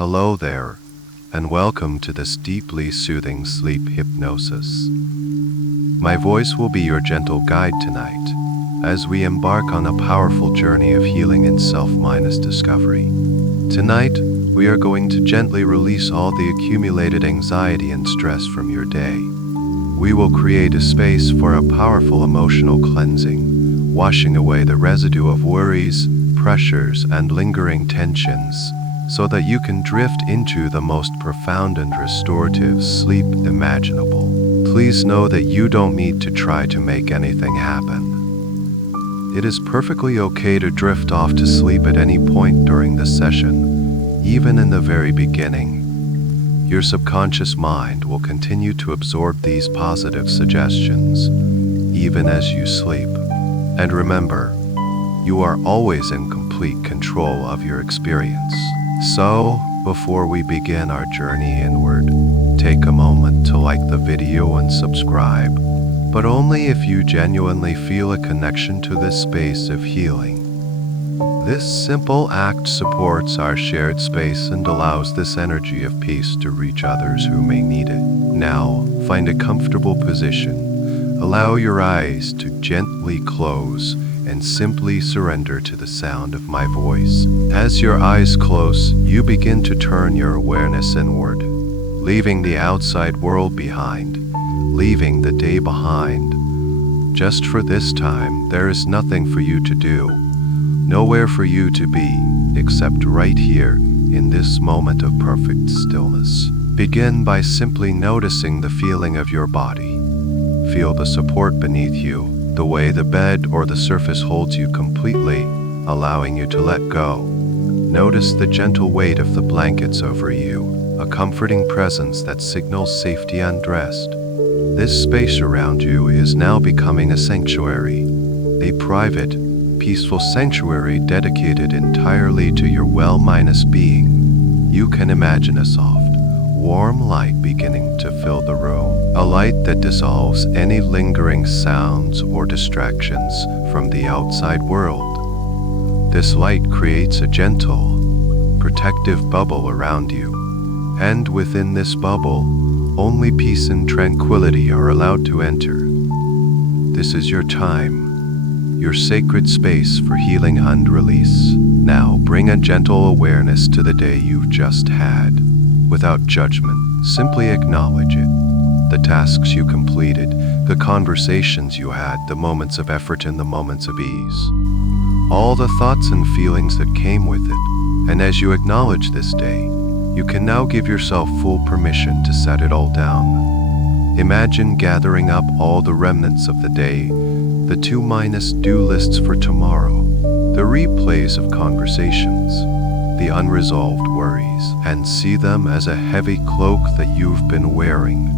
Hello there, and welcome to this deeply soothing sleep hypnosis. My voice will be your gentle guide tonight, as we embark on a powerful journey of healing and self-discovery. Tonight, we are going to gently release all the accumulated anxiety and stress from your day. We will create a space for a powerful emotional cleansing, washing away the residue of worries, pressures, and lingering tensions, so that you can drift into the most profound and restorative sleep imaginable. Please know that you don't need to try to make anything happen. It is perfectly okay to drift off to sleep at any point during the session, even in the very beginning. Your subconscious mind will continue to absorb these positive suggestions, even as you sleep. And remember, you are always in complete control of your experience. So, before we begin our journey inward, take a moment to like the video and subscribe, but only if you genuinely feel a connection to this space of healing. This simple act supports our shared space and allows this energy of peace to reach others who may need it. Now, find a comfortable position. Allow your eyes to gently close and simply surrender to the sound of my voice. As your eyes close, you begin to turn your awareness inward, leaving the outside world behind, leaving the day behind. Just for this time, there is nothing for you to do, nowhere for you to be, except right here in this moment of perfect stillness. Begin by simply noticing the feeling of your body. Feel the support beneath you, the way the bed or the surface holds you completely, allowing you to let go. Notice the gentle weight of the blankets over you, a comforting presence that signals safety and rest. This space around you is now becoming a sanctuary, a private, peaceful sanctuary dedicated entirely to your well-being. You can imagine a soft, warm light beginning to fill the room, a light that dissolves any lingering sounds or distractions from the outside world. This light creates a gentle, protective bubble around you, and within this bubble, only peace and tranquility are allowed to enter. This is your time, your sacred space for healing and release. Now bring a gentle awareness to the day you've just had. Without judgment, simply acknowledge it. The tasks you completed, the conversations you had, the moments of effort and the moments of ease. All the thoughts and feelings that came with it. And as you acknowledge this day, you can now give yourself full permission to set it all down. Imagine gathering up all the remnants of the day, the to-do lists for tomorrow, the replays of conversations, the unresolved worries, and see them as a heavy cloak that you've been wearing.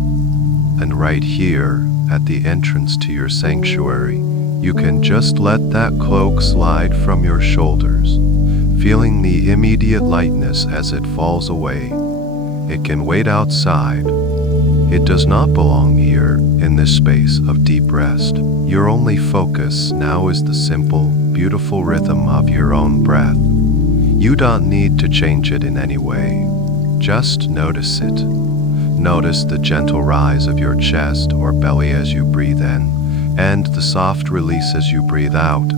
And right here, at the entrance to your sanctuary, you can just let that cloak slide from your shoulders, feeling the immediate lightness as it falls away. It can wait outside. It does not belong here, in this space of deep rest. Your only focus now is the simple, beautiful rhythm of your own breath. You don't need to change it in any way. Just notice it. Notice the gentle rise of your chest or belly as you breathe in, and the soft release as you breathe out.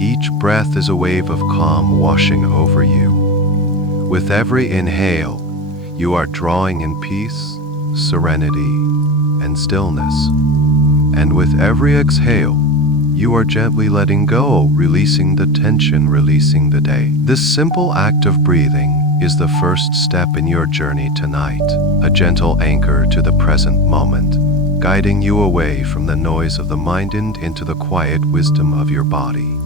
Each breath is a wave of calm washing over you. With every inhale, you are drawing in peace, serenity, and stillness. And with every exhale, you are gently letting go, releasing the tension, releasing the day. This simple act of breathing is the first step in your journey tonight, a gentle anchor to the present moment, guiding you away from the noise of the mind and into the quiet wisdom of your body.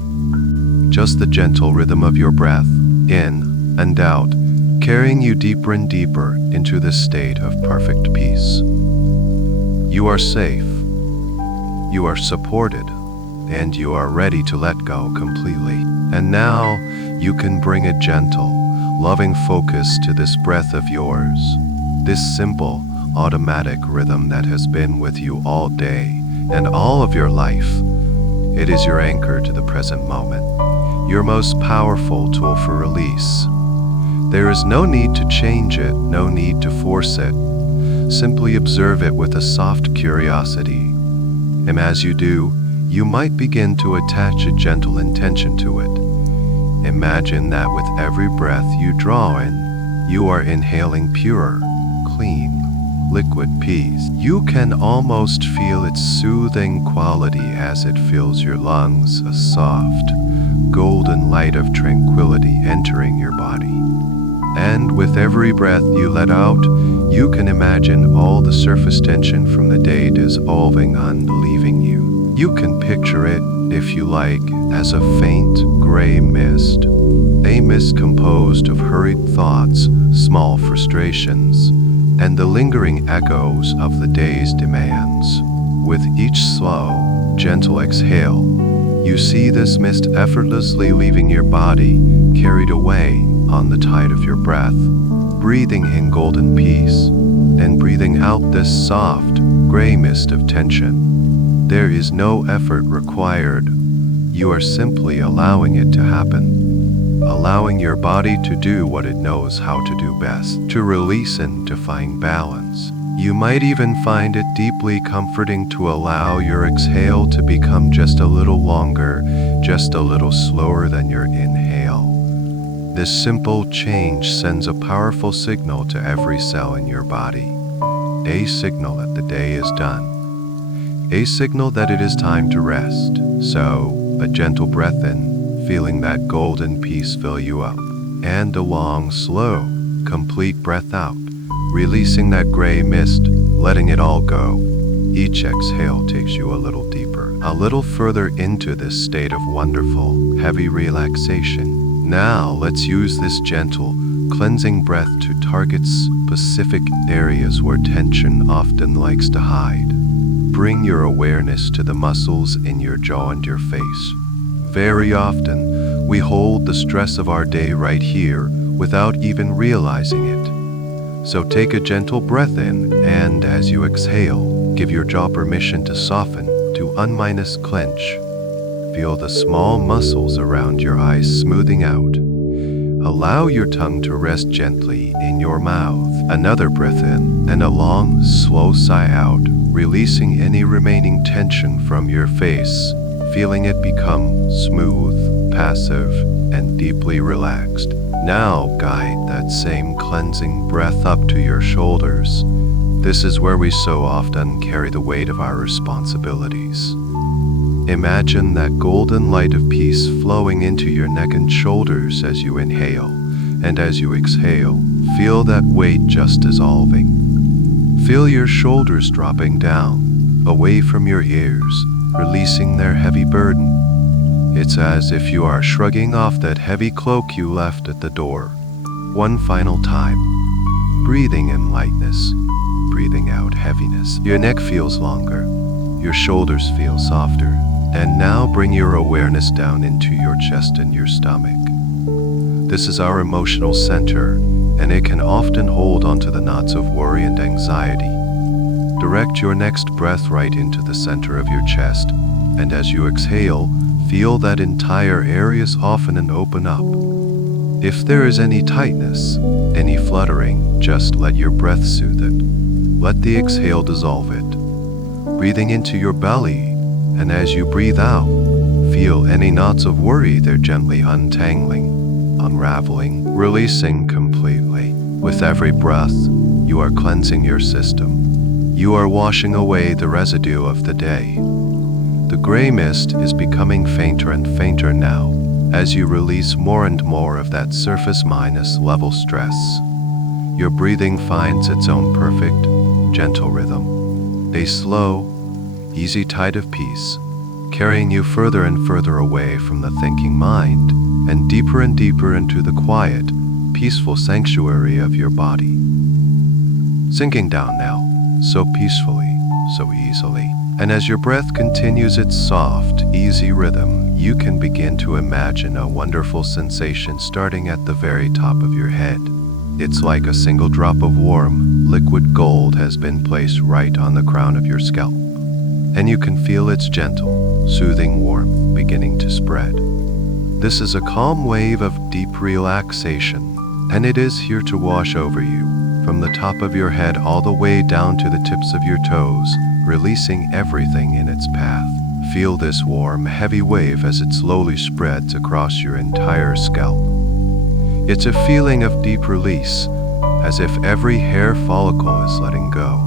Just the gentle rhythm of your breath, in and out, carrying you deeper and deeper into this state of perfect peace. You are safe, you are supported, and you are ready to let go completely. And now, you can bring a gentle, loving focus to this breath of yours, this simple, automatic rhythm that has been with you all day and all of your life. It is your anchor to the present moment, your most powerful tool for release. There is no need to change it, no need to force it. Simply observe it with a soft curiosity. And as you do, you might begin to attach a gentle intention to it. Imagine that with every breath you draw in, you are inhaling pure, clean, liquid peace. You can almost feel its soothing quality as it fills your lungs, a soft, golden light of tranquility entering your body. And with every breath you let out, you can imagine all the surface tension from the day dissolving and leaving you. You can picture it, if you like, as a faint gray mist. A mist composed of hurried thoughts, small frustrations, and the lingering echoes of the day's demands. With each slow, gentle exhale, you see this mist effortlessly leaving your body, carried away on the tide of your breath, breathing in golden peace, and breathing out this soft, gray mist of tension. There is no effort required. You are simply allowing it to happen, allowing your body to do what it knows how to do best, to release and to find balance. You might even find it deeply comforting to allow your exhale to become just a little longer, just a little slower than your inhale. This simple change sends a powerful signal to every cell in your body. A signal that the day is done. A signal that it is time to rest. So, a gentle breath in, feeling that golden peace fill you up. And a long, slow, complete breath out, releasing that gray mist, letting it all go. Each exhale takes you a little deeper, a little further into this state of wonderful, heavy relaxation. Now, let's use this gentle, cleansing breath to target specific areas where tension often likes to hide. Bring your awareness to the muscles in your jaw and your face. Very often, we hold the stress of our day right here without even realizing it. So take a gentle breath in, and as you exhale, give your jaw permission to soften, to clench. Feel the small muscles around your eyes smoothing out. Allow your tongue to rest gently in your mouth. Another breath in, and a long, slow sigh out, releasing any remaining tension from your face, feeling it become smooth, passive, and deeply relaxed. Now guide that same cleansing breath up to your shoulders. This is where we so often carry the weight of our responsibilities. Imagine that golden light of peace flowing into your neck and shoulders as you inhale, and as you exhale, feel that weight just dissolving. Feel your shoulders dropping down, away from your ears, releasing their heavy burden. It's as if you are shrugging off that heavy cloak you left at the door. One final time. Breathing in lightness, breathing out heaviness. Your neck feels longer, your shoulders feel softer, and now bring your awareness down into your chest and your stomach. This is our emotional center, and it can often hold onto the knots of worry and anxiety. Direct your next breath right into the center of your chest, and as you exhale, feel that entire area soften and open up. If there is any tightness, any fluttering, just let your breath soothe it. Let the exhale dissolve it. Breathing into your belly, and as you breathe out, feel any knots of worry they're gently untangling, unraveling, releasing completely. With every breath, you are cleansing your system. You are washing away the residue of the day. The gray mist is becoming fainter and fainter now as you release more and more of that surface minus level stress. Your breathing finds its own perfect, gentle rhythm. A slow, easy tide of peace, carrying you further and further away from the thinking mind and deeper into the quiet, peaceful sanctuary of your body. Sinking down now, so peacefully, so easily. And as your breath continues its soft, easy rhythm, you can begin to imagine a wonderful sensation starting at the very top of your head. It's like a single drop of warm, liquid gold has been placed right on the crown of your scalp. And you can feel its gentle, soothing warmth beginning to spread. This is a calm wave of deep relaxation, and it is here to wash over you, from the top of your head all the way down to the tips of your toes, releasing everything in its path. Feel this warm, heavy wave as it slowly spreads across your entire scalp. It's a feeling of deep release, as if every hair follicle is letting go.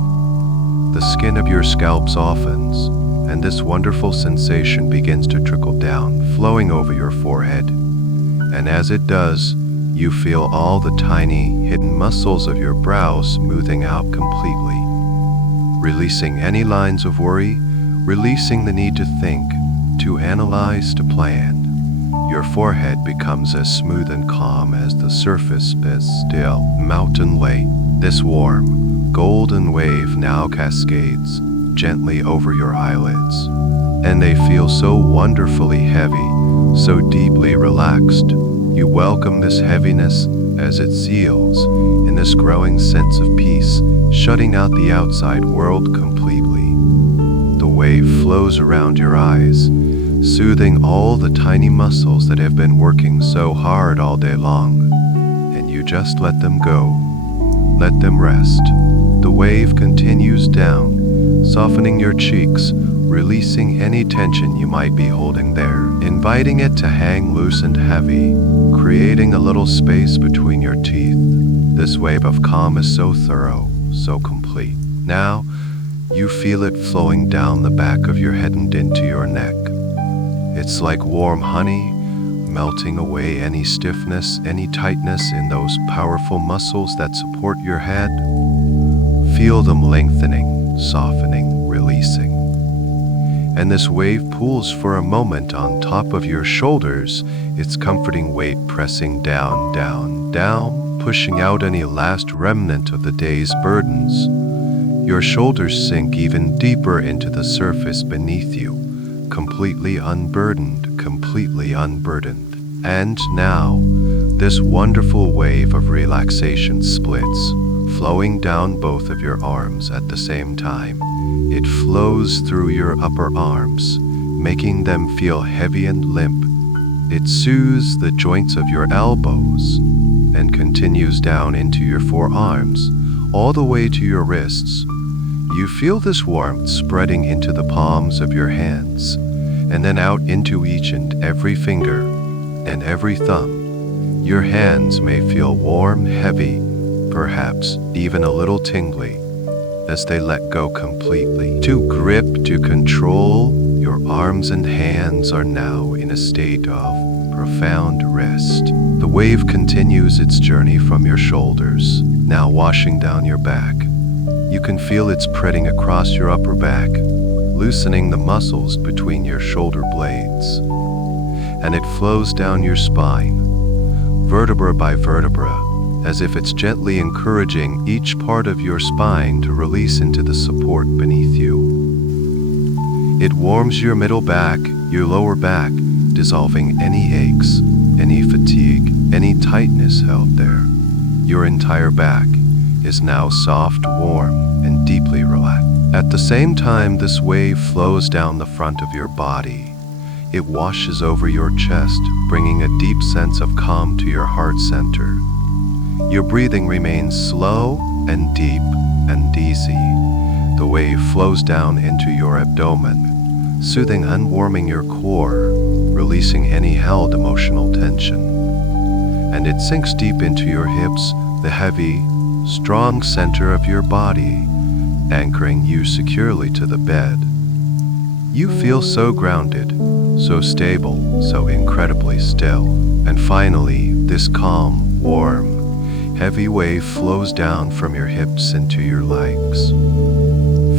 The skin of your scalp softens, and this wonderful sensation begins to trickle down, flowing over your forehead. And as it does, you feel all the tiny, hidden muscles of your brow smoothing out completely, releasing any lines of worry, releasing the need to think, to analyze, to plan. Your forehead becomes as smooth and calm as the surface is still. Mountain Lake. This warm, golden wave now cascades gently over your eyelids, and they feel so wonderfully heavy, so deeply relaxed. You welcome this heaviness as it seals in this growing sense of peace, shutting out the outside world completely. The wave flows around your eyes, soothing all the tiny muscles that have been working so hard all day long, and you just let them go. Let them rest. The wave continues down, softening your cheeks, releasing any tension you might be holding there, inviting it to hang loose and heavy, creating a little space between your teeth. This wave of calm is so thorough, so complete. Now, you feel it flowing down the back of your head and into your neck. It's like warm honey, melting away any stiffness, any tightness in those powerful muscles that support your head. Feel them lengthening, softening, releasing. And this wave pulls for a moment on top of your shoulders, its comforting weight pressing down, down, down, pushing out any last remnant of the day's burdens. Your shoulders sink even deeper into the surface beneath you, completely unburdened, completely unburdened. And now, this wonderful wave of relaxation splits, flowing down both of your arms at the same time. It flows through your upper arms, making them feel heavy and limp. It soothes the joints of your elbows and continues down into your forearms, all the way to your wrists. You feel this warmth spreading into the palms of your hands, and then out into each and every finger and every thumb. Your hands may feel warm, heavy, perhaps even a little tingly, as they let go completely. To grip, to control, your arms and hands are now in a state of profound rest. The wave continues its journey from your shoulders, now washing down your back. You can feel it spreading across your upper back, loosening the muscles between your shoulder blades. And it flows down your spine, vertebra by vertebra, as if it's gently encouraging each part of your spine to release into the support beneath you. It warms your middle back, your lower back, dissolving any aches, any fatigue, any tightness held there. Your entire back is now soft, warm, and deeply relaxed. At the same time, this wave flows down the front of your body. It washes over your chest, bringing a deep sense of calm to your heart center. Your breathing remains slow and deep and easy. The wave flows down into your abdomen, soothing and warming your core, releasing any held emotional tension. And it sinks deep into your hips, the heavy, strong center of your body, anchoring you securely to the bed. You feel so grounded, so stable, so incredibly still. And finally, this calm, warm, heavy wave flows down from your hips into your legs.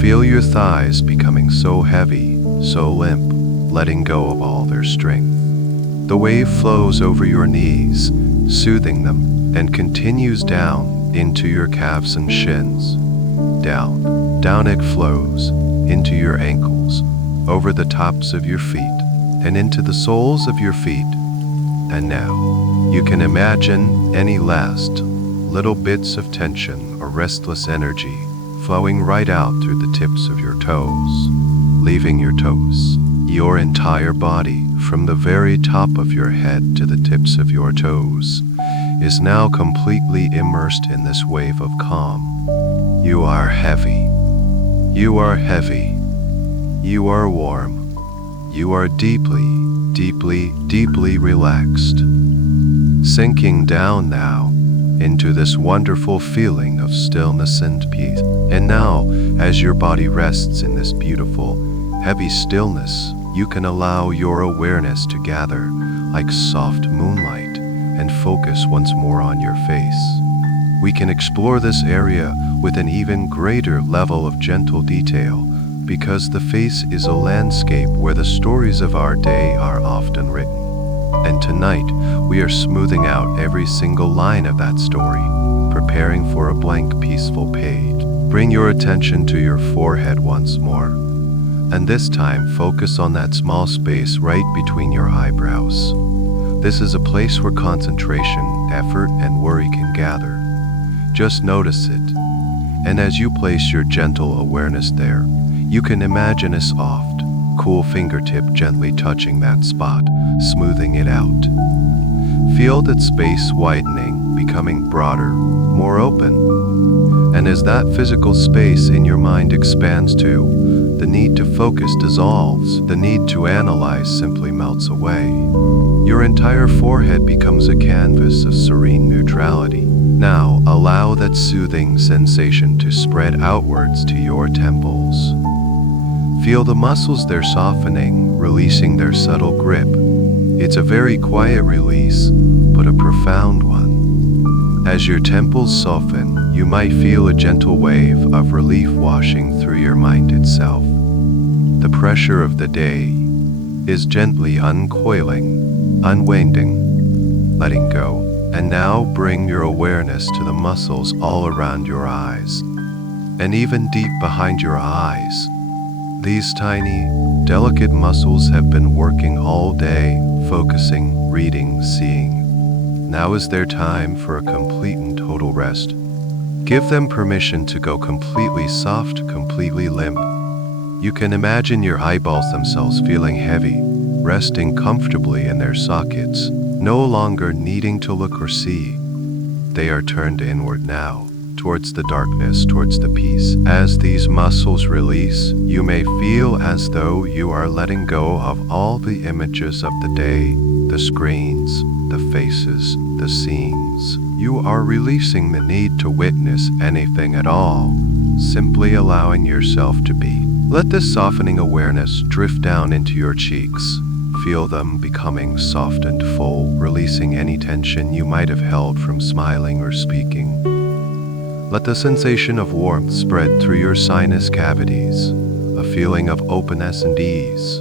Feel your thighs becoming so heavy, so limp, letting go of all their strength. The wave flows over your knees, soothing them, and continues down into your calves and shins. Down it flows, into your ankles, over the tops of your feet, and into the soles of your feet. And now, you can imagine any last little bits of tension or restless energy flowing right out through the tips of your toes, leaving your toes, your entire body, from the very top of your head to the tips of your toes, is now completely immersed in this wave of calm. You are heavy. You are heavy. You are warm. You are deeply, deeply, deeply relaxed. Sinking down now into this wonderful feeling of stillness and peace. And now, as your body rests in this beautiful, heavy stillness, you can allow your awareness to gather like soft moonlight and focus once more on your face. We can explore this area with an even greater level of gentle detail because the face is a landscape where the stories of our day are often written. And tonight, we are smoothing out every single line of that story, preparing for a blank, peaceful page. Bring your attention to your forehead once more, and this time focus on that small space right between your eyebrows. This is a place where concentration, effort, and worry can gather. Just notice it, and as you place your gentle awareness there, you can imagine a soft, cool fingertip gently touching that spot, smoothing it out. Feel that space widening, becoming broader, more open. And as that physical space in your mind expands too, the need to focus dissolves, the need to analyze simply melts away. Your entire forehead becomes a canvas of serene neutrality. Now, allow that soothing sensation to spread outwards to your temples. Feel the muscles there softening, releasing their subtle grip. It's a very quiet release, but a profound one. As your temples soften, you might feel a gentle wave of relief washing through your mind itself. The pressure of the day is gently uncoiling, unwinding, letting go. And now bring your awareness to the muscles all around your eyes, and even deep behind your eyes. These tiny, delicate muscles have been working all day, focusing, reading, seeing. Now is their time for a complete and total rest. Give them permission to go completely soft, completely limp. You can imagine your eyeballs themselves feeling heavy, resting comfortably in their sockets, no longer needing to look or see. They are turned inward now, towards the darkness, towards the peace. As these muscles release, you may feel as though you are letting go of all the images of the day, the screens, the faces, the scenes. You are releasing the need to witness anything at all, simply allowing yourself to be. Let this softening awareness drift down into your cheeks. Feel them becoming soft and full, releasing any tension you might have held from smiling or speaking. Let the sensation of warmth spread through your sinus cavities, a feeling of openness and ease.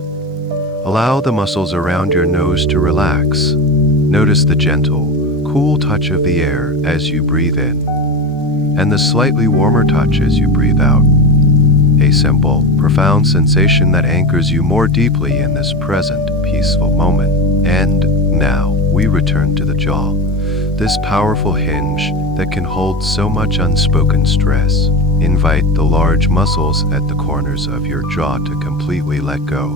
Allow the muscles around your nose to relax. Notice the gentle, cool touch of the air as you breathe in, and the slightly warmer touch as you breathe out. A simple, profound sensation that anchors you more deeply in this present, peaceful moment. And now, we return to the jaw, this powerful hinge that can hold so much unspoken stress. Invite the large muscles at the corners of your jaw to completely let go.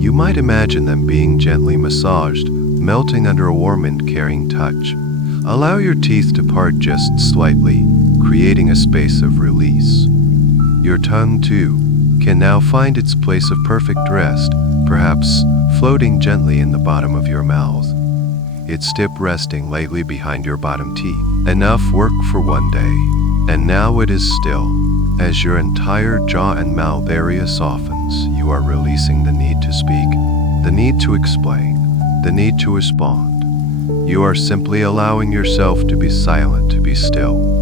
You might imagine them being gently massaged, melting under a warm and caring touch. Allow your teeth to part just slightly, creating a space of release. Your tongue, too, can now find its place of perfect rest, perhaps floating gently in the bottom of your mouth, its tip resting lightly behind your bottom teeth. Enough work for one day, and now it is still. As your entire jaw and mouth area softens, you are releasing the need to speak, the need to explain, the need to respond. You are simply allowing yourself to be silent, to be still.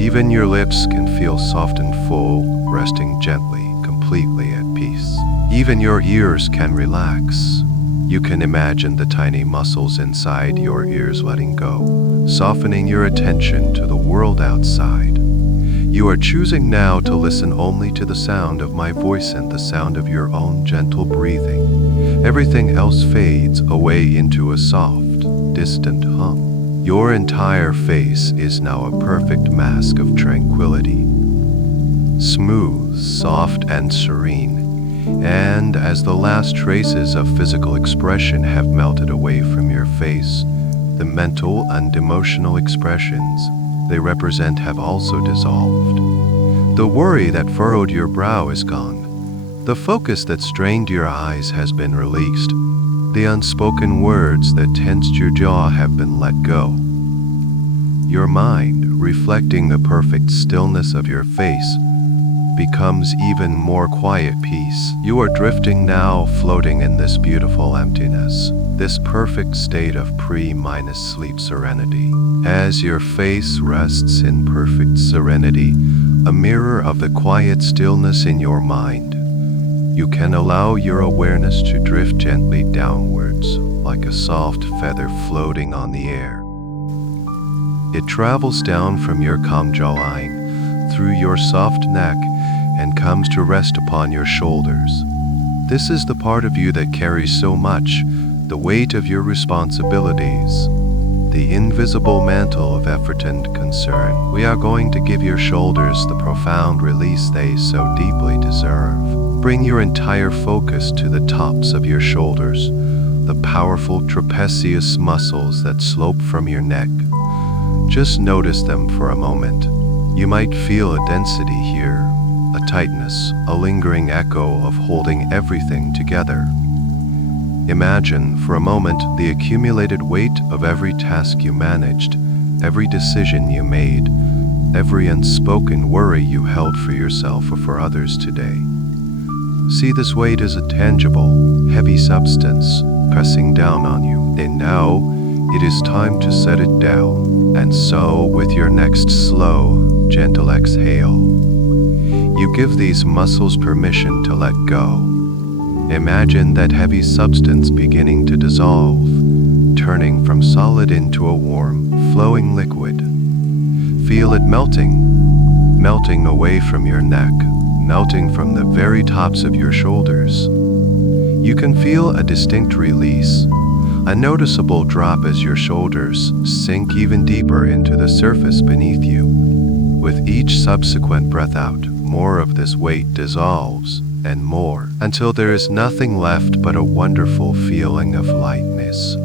Even your lips can feel soft and full, resting gently, completely at peace. Even your ears can relax. You can imagine the tiny muscles inside your ears letting go, softening your attention to the world outside. You are choosing now to listen only to the sound of my voice and the sound of your own gentle breathing. Everything else fades away into a soft, distant hum. Your entire face is now a perfect mask of tranquility. Smooth, soft, and serene. And as the last traces of physical expression have melted away from your face, The mental and emotional expressions they represent have also dissolved. The worry that furrowed your brow is gone. The focus that strained your eyes has been released. The unspoken words that tensed your jaw have been let go. Your mind, reflecting the perfect stillness of your face, becomes even more quiet peace. You are drifting now, floating in this beautiful emptiness, this perfect state of pre-sleep serenity. As your face rests in perfect serenity, a mirror of the quiet stillness in your mind, you can allow your awareness to drift gently downwards, like a soft feather floating on the air. It travels down from your calm jawline, through your soft neck, and comes to rest upon your shoulders. This is the part of you that carries so much, the weight of your responsibilities, the invisible mantle of effort and concern. We are going to give your shoulders the profound release they so deeply deserve. Bring your entire focus to the tops of your shoulders, the powerful trapezius muscles that slope from your neck. Just notice them for a moment. You might feel a density here, a tightness, a lingering echo of holding everything together. Imagine for a moment the accumulated weight of every task you managed, every decision you made, every unspoken worry you held for yourself or for others today. See this weight as a tangible, heavy substance pressing down on you. And now, it is time to set it down. And so, with your next slow, gentle exhale, you give these muscles permission to let go. Imagine that heavy substance beginning to dissolve, turning from solid into a warm, flowing liquid. Feel it melting away from your neck, melting from the very tops of your shoulders. You can feel a distinct release, a noticeable drop as your shoulders sink even deeper into the surface beneath you. With each subsequent breath out, more of this weight dissolves, and more, until there is nothing left but a wonderful feeling of lightness.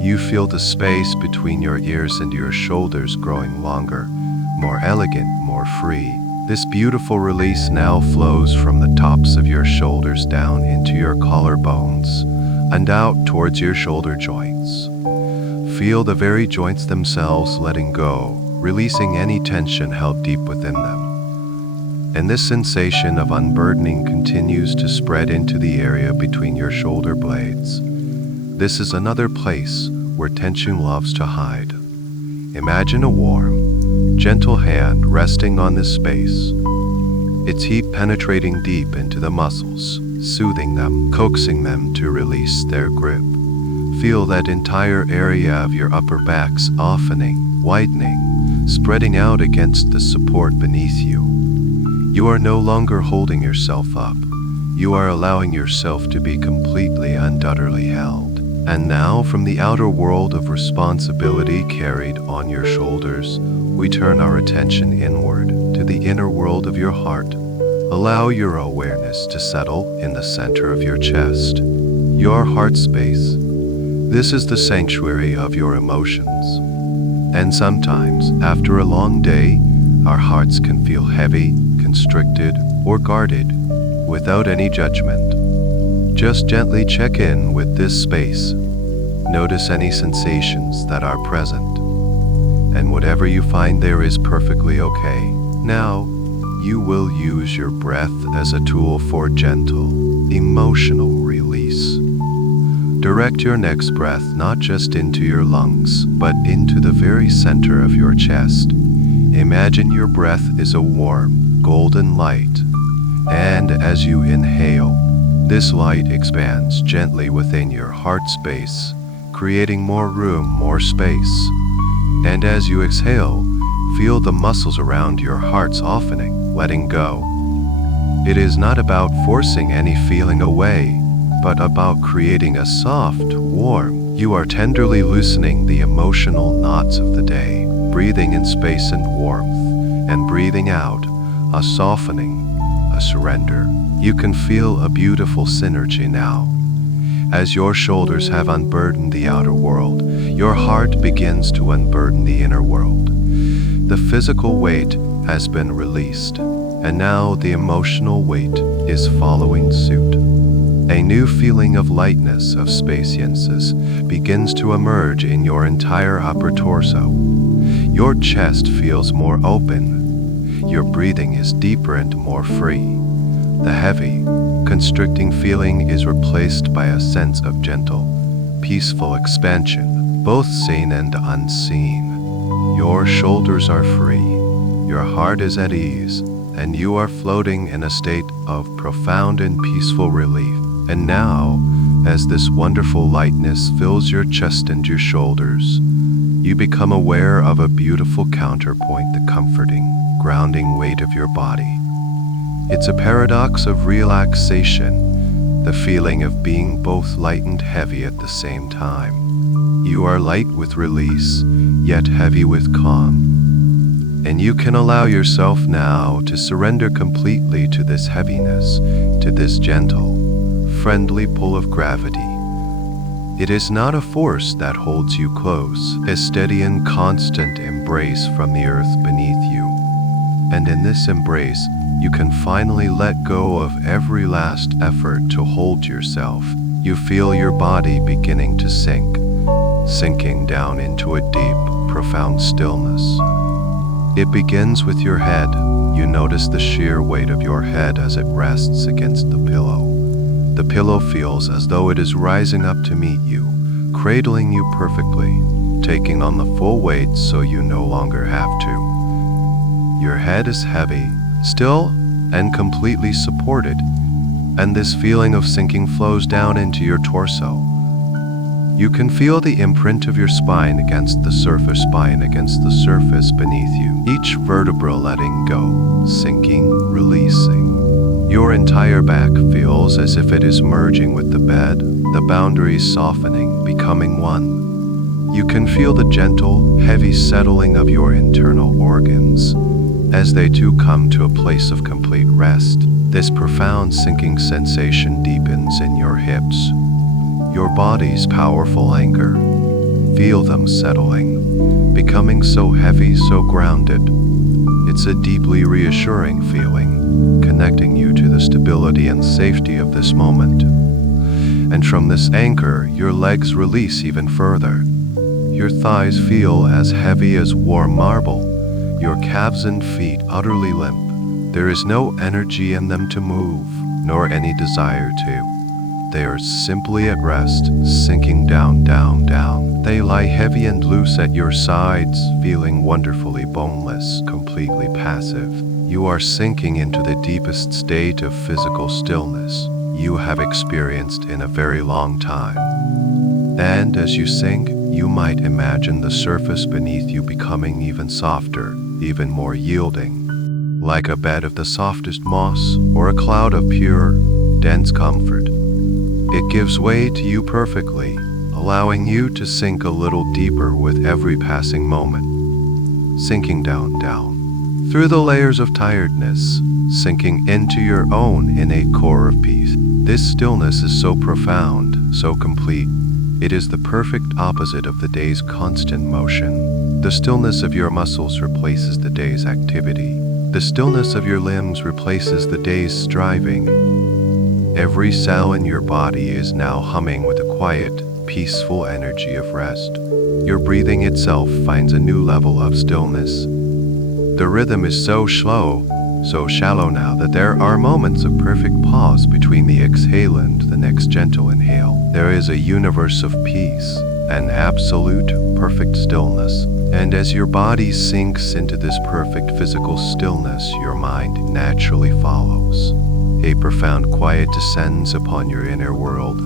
You feel the space between your ears and your shoulders growing longer, more elegant, more free. This beautiful release now flows from the tops of your shoulders down into your collarbones and out towards your shoulder joints. Feel the very joints themselves letting go, releasing any tension held deep within them. And this sensation of unburdening continues to spread into the area between your shoulder blades. This is another place where tension loves to hide. Imagine a warm, gentle hand resting on this space, its heat penetrating deep into the muscles, soothing them, coaxing them to release their grip. Feel that entire area of your upper back softening, widening, spreading out against the support beneath you. You are no longer holding yourself up. You are allowing yourself to be completely and utterly held. And now, from the outer world of responsibility carried on your shoulders, we turn our attention inward to the inner world of your heart. Allow your awareness to settle in the center of your chest, your heart space. This is the sanctuary of your emotions. And sometimes, after a long day, our hearts can feel heavy, constricted, or guarded, without any judgment. Just gently check in with this space. Notice any sensations that are present. And whatever you find there is perfectly okay. Now, you will use your breath as a tool for gentle, emotional release. Direct your next breath not just into your lungs, but into the very center of your chest. Imagine your breath is a warm, golden light. And as you inhale, this light expands gently within your heart space, creating more room, more space. And as you exhale, feel the muscles around your heart softening, letting go. It is not about forcing any feeling away, but about creating a soft, warm. You are tenderly loosening the emotional knots of the day, breathing in space and warmth, and breathing out, a softening, a surrender. You can feel a beautiful synergy now. As your shoulders have unburdened the outer world, your heart begins to unburden the inner world. The physical weight has been released, and now the emotional weight is following suit. A new feeling of lightness, of spaciousness, begins to emerge in your entire upper torso. Your chest feels more open. Your breathing is deeper and more free. The heavy, constricting feeling is replaced by a sense of gentle, peaceful expansion, both seen and unseen. Your shoulders are free, your heart is at ease, and you are floating in a state of profound and peaceful relief. And now, as this wonderful lightness fills your chest and your shoulders, you become aware of a beautiful counterpoint, the comforting, grounding weight of your body. It's a paradox of relaxation, the feeling of being both light and heavy at the same time. You are light with release, yet heavy with calm. And you can allow yourself now to surrender completely to this heaviness, to this gentle, friendly pull of gravity. It is not a force that holds you close, a steady and constant embrace from the earth beneath you. And in this embrace, you can finally let go of every last effort to hold yourself. You feel your body beginning to sink, sinking down into a deep, profound stillness. It begins with your head. You notice the sheer weight of your head as it rests against the pillow. The pillow feels as though it is rising up to meet you, cradling you perfectly, taking on the full weight so you no longer have to. Your head is heavy, still and completely supported, and this feeling of sinking flows down into your torso. You can feel the imprint of your spine against the surface beneath you, each vertebra letting go, sinking, releasing. Your entire back feels as if it is merging with the bed, the boundaries softening, becoming one. You can feel the gentle, heavy settling of your internal organs, as they too come to a place of complete rest. This profound sinking sensation deepens in your hips, your body's powerful anchor. Feel them settling, becoming so heavy, so grounded. It's a deeply reassuring feeling, connecting you to the stability and safety of this moment. And from this anchor, your legs release even further. Your thighs feel as heavy as warm marble, your calves and feet utterly limp. There is no energy in them to move, nor any desire to. They are simply at rest, sinking down, down, down. They lie heavy and loose at your sides, feeling wonderfully boneless, completely passive. You are sinking into the deepest state of physical stillness you have experienced in a very long time. And as you sink, you might imagine the surface beneath you becoming even softer, even more yielding, like a bed of the softest moss or a cloud of pure, dense comfort. It gives way to you perfectly, allowing you to sink a little deeper with every passing moment, sinking down, down, through the layers of tiredness, sinking into your own innate core of peace. This stillness is so profound, so complete. It is the perfect opposite of the day's constant motion. The stillness of your muscles replaces the day's activity. The stillness of your limbs replaces the day's striving. Every cell in your body is now humming with a quiet, peaceful energy of rest. Your breathing itself finds a new level of stillness. The rhythm is so slow, so shallow now that there are moments of perfect pause between the exhale and the next gentle inhale. There is a universe of peace, an absolute, perfect stillness. And as your body sinks into this perfect physical stillness, your mind naturally follows. A profound quiet descends upon your inner world.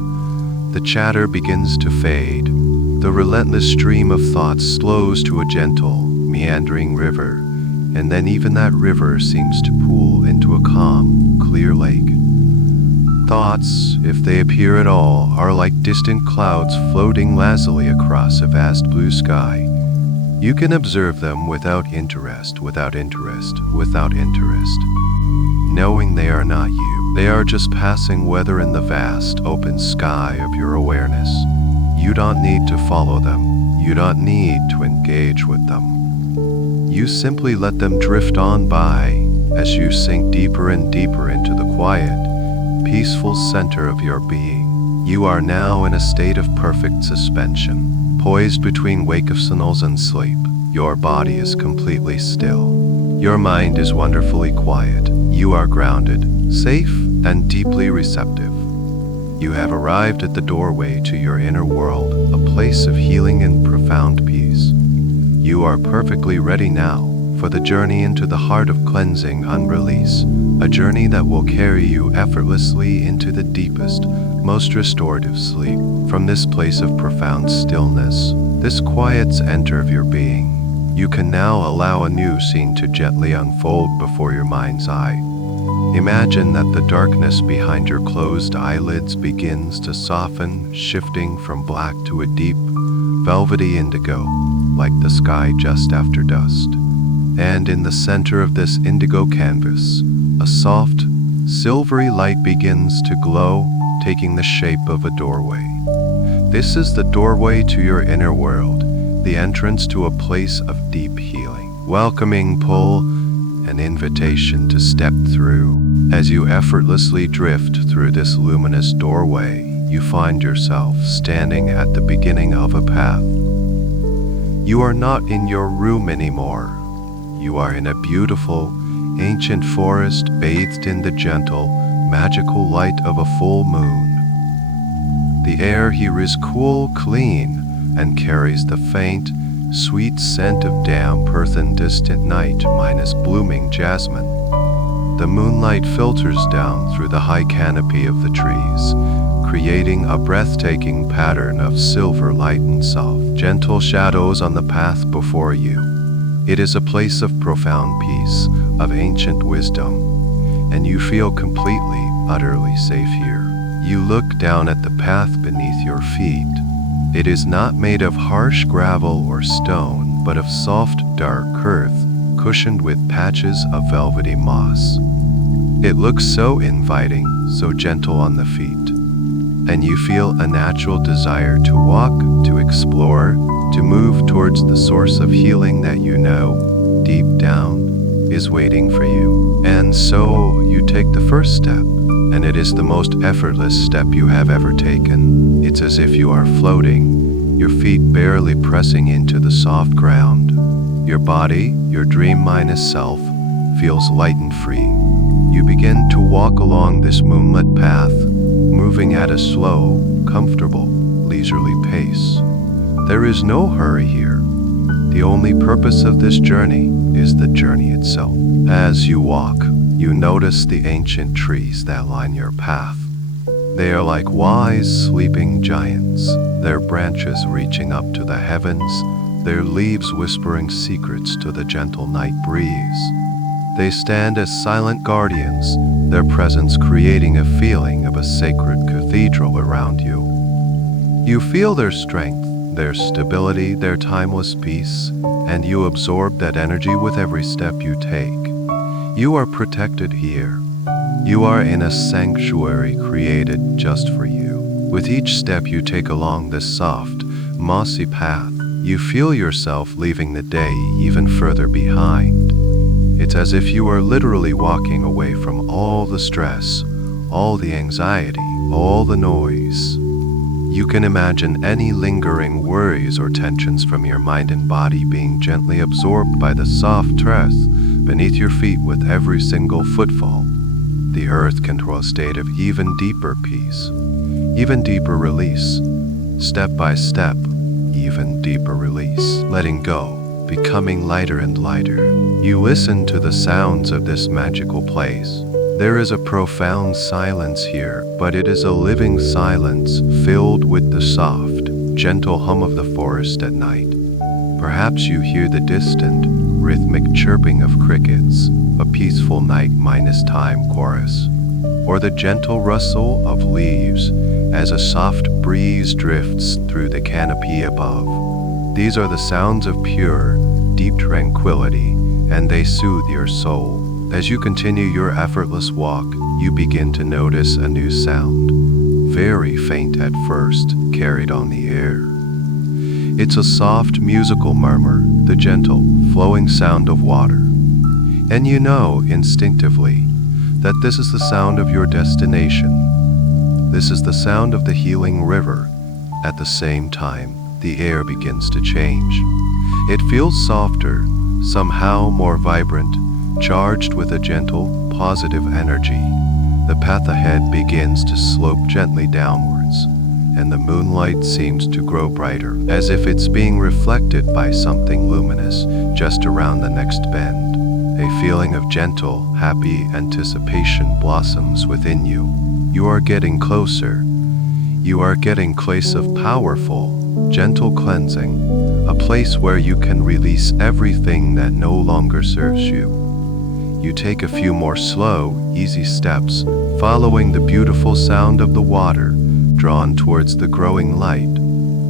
The chatter begins to fade. The relentless stream of thoughts slows to a gentle, meandering river. And then even that river seems to pool into a calm, clear lake. Thoughts, if they appear at all, are like distant clouds floating lazily across a vast blue sky. You can observe them without interest, without interest, without interest. knowing they are not you. They are just passing, whether in the vast, open sky of your awareness. You don't need to follow them. You don't need to engage with them. You simply let them drift on by as you sink deeper and deeper into the quiet, peaceful center of your being. You are now in a state of perfect suspension, poised between wakefulness and sleep. Your body is completely still. Your mind is wonderfully quiet. You are grounded, safe, and deeply receptive. You have arrived at the doorway to your inner world, a place of healing and profound peace. You are perfectly ready now for the journey into the heart of cleansing and release, a journey that will carry you effortlessly into the deepest, most restorative sleep. From this place of profound stillness, this quiet center of your being, you can now allow a new scene to gently unfold before your mind's eye. Imagine that the darkness behind your closed eyelids begins to soften, shifting from black to a deep, velvety indigo, like the sky just after dusk. And in the center of this indigo canvas, a soft, silvery light begins to glow, taking the shape of a doorway. This is the doorway to your inner world, the entrance to a place of deep healing. Welcoming pull, an invitation to step through. As you effortlessly drift through this luminous doorway, you find yourself standing at the beginning of a path. You are not in your room anymore. You are in a beautiful, ancient forest bathed in the gentle, magical light of a full moon. The air here is cool, clean, and carries the faint, sweet scent of damp earth and distant night minus blooming jasmine. The moonlight filters down through the high canopy of the trees, creating a breathtaking pattern of silver light and soft, gentle shadows on the path before you. It is a place of profound peace, of ancient wisdom, and you feel completely, utterly safe here. You look down at the path beneath your feet. It is not made of harsh gravel or stone, but of soft, dark earth, cushioned with patches of velvety moss. It looks so inviting, so gentle on the feet, and you feel a natural desire to walk, to explore, to move towards the source of healing that you know, deep down, is waiting for you. And so you take the first step, and it is the most effortless step you have ever taken. It's as if you are floating, your feet barely pressing into the soft ground. Your body, your dream-minus self, feels light and free. You begin to walk along this moonlit path, moving at a slow, comfortable, leisurely pace. There is no hurry here. The only purpose of this journey is the journey itself. As you walk, you notice the ancient trees that line your path. They are like wise, sleeping giants, their branches reaching up to the heavens, their leaves whispering secrets to the gentle night breeze. They stand as silent guardians, their presence creating a feeling of a sacred cathedral around you. You feel their strength, their stability, their timeless peace, and you absorb that energy with every step you take. You are protected here. You are in a sanctuary created just for you. With each step you take along this soft, mossy path, you feel yourself leaving the day even further behind. It's as if you are literally walking away from all the stress, all the anxiety, all the noise. You can imagine any lingering worries or tensions from your mind and body being gently absorbed by the soft earth beneath your feet with every single footfall. The earth can throw a state of even deeper peace, even deeper release. Step by step, even deeper release. Letting go, becoming lighter and lighter. You listen to the sounds of this magical place. There is a profound silence here, but it is a living silence filled with the soft, gentle hum of the forest at night. Perhaps you hear the distant, rhythmic chirping of crickets, a peaceful night-minus-time chorus, or the gentle rustle of leaves as a soft breeze drifts through the canopy above. These are the sounds of pure, deep tranquility, and they soothe your soul. As you continue your effortless walk, you begin to notice a new sound, very faint at first, carried on the air. It's a soft musical murmur, the gentle, flowing sound of water. And you know instinctively that this is the sound of your destination. This is the sound of the healing river. At the same time, the air begins to change. It feels softer, somehow more vibrant, charged with a gentle, positive energy. The path ahead begins to slope gently downwards, and the moonlight seems to grow brighter, as if it's being reflected by something luminous just around the next bend. A feeling of gentle, happy anticipation blossoms within you. You are getting closer. You are getting place of powerful, gentle cleansing, a place where you can release everything that no longer serves you. You take a few more slow, easy steps, following the beautiful sound of the water, drawn towards the growing light,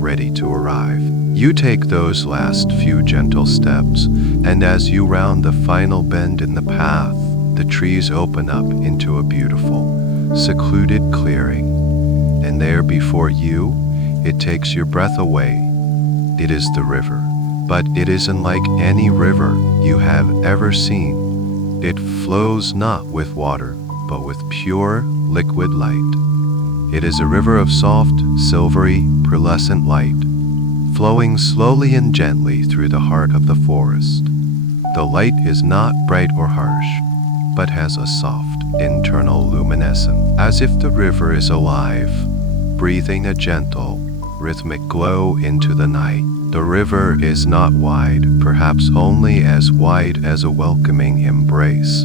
ready to arrive. You take those last few gentle steps, and as you round the final bend in the path, the trees open up into a beautiful, secluded clearing. And there before you, it takes your breath away. It is the river, but it isn't like any river you have ever seen. It flows not with water, but with pure, liquid light. It is a river of soft, silvery, pearlescent light, flowing slowly and gently through the heart of the forest. The light is not bright or harsh, but has a soft, internal luminescence, as if the river is alive, breathing a gentle, rhythmic glow into the night. The river is not wide, perhaps only as wide as a welcoming embrace.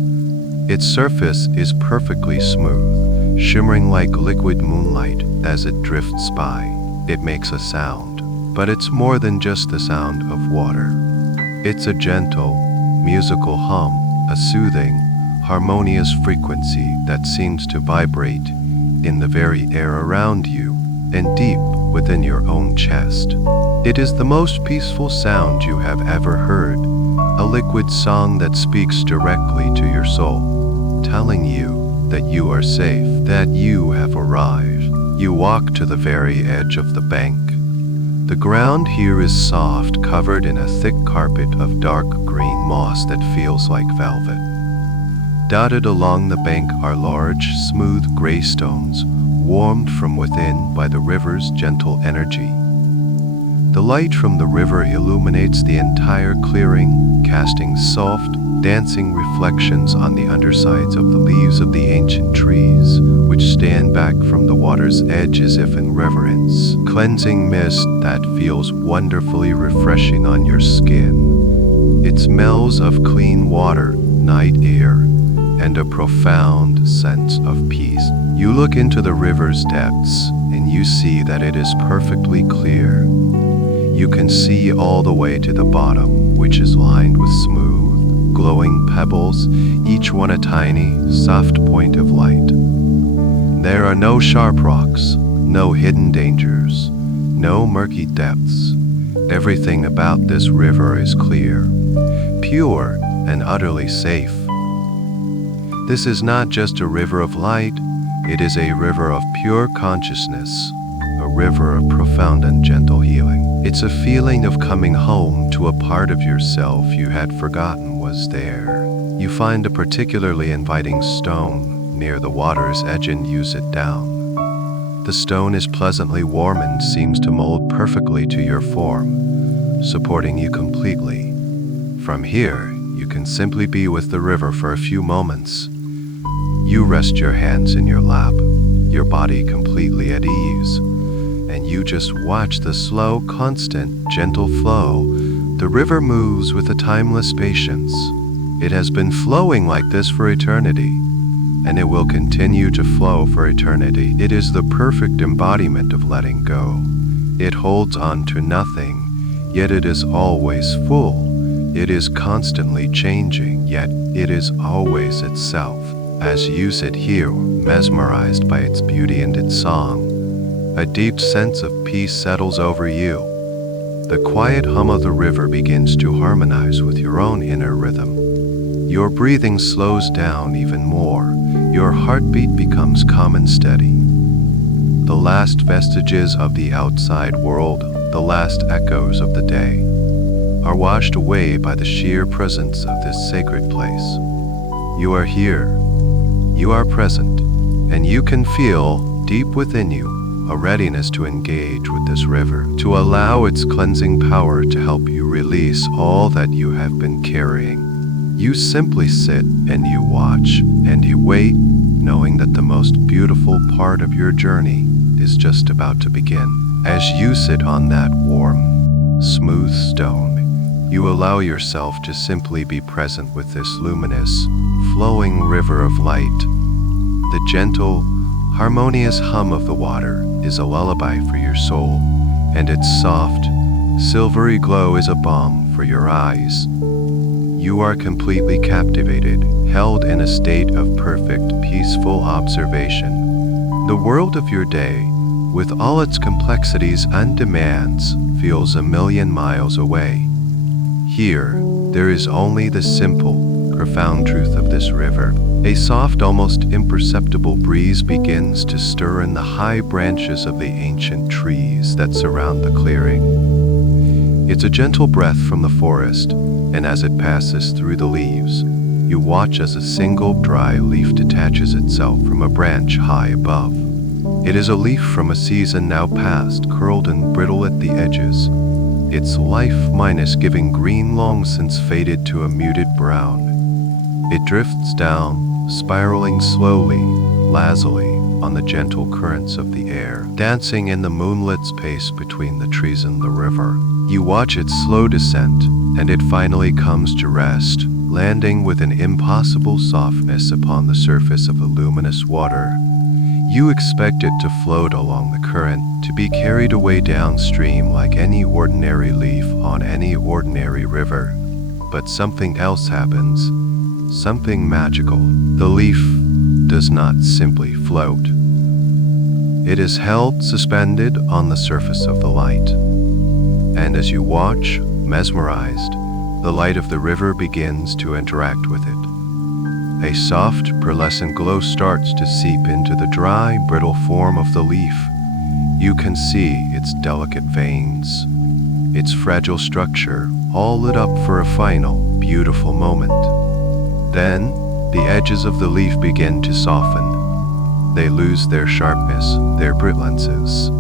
Its surface is perfectly smooth, shimmering like liquid moonlight as it drifts by. It makes a sound, but it's more than just the sound of water. It's a gentle, musical hum, a soothing, harmonious frequency that seems to vibrate in the very air around you and deep within your own chest. It is the most peaceful sound you have ever heard, a liquid song that speaks directly to your soul, telling you that you are safe, that you have arrived. You walk to the very edge of the bank. The ground here is soft, covered in a thick carpet of dark green moss that feels like velvet. Dotted along the bank are large, smooth gray stones, warmed from within by the river's gentle energy. The light from the river illuminates the entire clearing, casting soft, dancing reflections on the undersides of the leaves of the ancient trees, which stand back from the water's edge as if in reverence. Cleansing mist that feels wonderfully refreshing on your skin. It smells of clean water, night air, and a profound sense of peace. You look into the river's depths, and you see that it is perfectly clear. You can see all the way to the bottom, which is lined with smooth, glowing pebbles, each one a tiny, soft point of light. There are no sharp rocks, no hidden dangers, no murky depths. Everything about this river is clear, pure, and utterly safe. This is not just a river of light, it is a river of pure consciousness, a river of profound and gentle healing. It's a feeling of coming home to a part of yourself you had forgotten was there. You find a particularly inviting stone near the water's edge and use it down. The stone is pleasantly warm and seems to mold perfectly to your form, supporting you completely. From here, you can simply be with the river for a few moments. You rest your hands in your lap, your body completely at ease, and you just watch the slow, constant, gentle flow. The river moves with a timeless patience. It has been flowing like this for eternity, and it will continue to flow for eternity. It is the perfect embodiment of letting go. It holds on to nothing, yet it is always full. It is constantly changing, yet it is always itself. As you sit here, mesmerized by its beauty and its song, a deep sense of peace settles over you. The quiet hum of the river begins to harmonize with your own inner rhythm. Your breathing slows down even more. Your heartbeat becomes calm and steady. The last vestiges of the outside world, the last echoes of the day, are washed away by the sheer presence of this sacred place. You are here, you are present, and you can feel, deep within you, a readiness to engage with this river, to allow its cleansing power to help you release all that you have been carrying. You simply sit and you watch and you wait, knowing that the most beautiful part of your journey is just about to begin. As you sit on that warm, smooth stone, you allow yourself to simply be present with this luminous, flowing river of light. The gentle, harmonious hum of the water is a lullaby for your soul, and its soft, silvery glow is a balm for your eyes. You are completely captivated, held in a state of perfect, peaceful observation. The world of your day, with all its complexities and demands, feels a million miles away. Here, there is only the simple, profound truth of this river. A soft, almost imperceptible breeze begins to stir in the high branches of the ancient trees that surround the clearing. It's a gentle breath from the forest, and as it passes through the leaves, you watch as a single dry leaf detaches itself from a branch high above. It is a leaf from a season now past, curled and brittle at the edges, its life minus giving green long since faded to a muted brown. It drifts down, spiraling slowly, lazily, on the gentle currents of the air, dancing in the moonlit space between the trees and the river. You watch its slow descent, and it finally comes to rest, landing with an impossible softness upon the surface of the luminous water. You expect it to float along the current, to be carried away downstream like any ordinary leaf on any ordinary river. But something else happens. Something magical. The leaf does not simply float. It is held suspended on the surface of the light. And as you watch, mesmerized, the light of the river begins to interact with it. A soft, pearlescent glow starts to seep into the dry, brittle form of the leaf. You can see its delicate veins, its fragile structure, all lit up for a final, beautiful moment. Then, the edges of the leaf begin to soften. They lose their sharpness, their brilliances.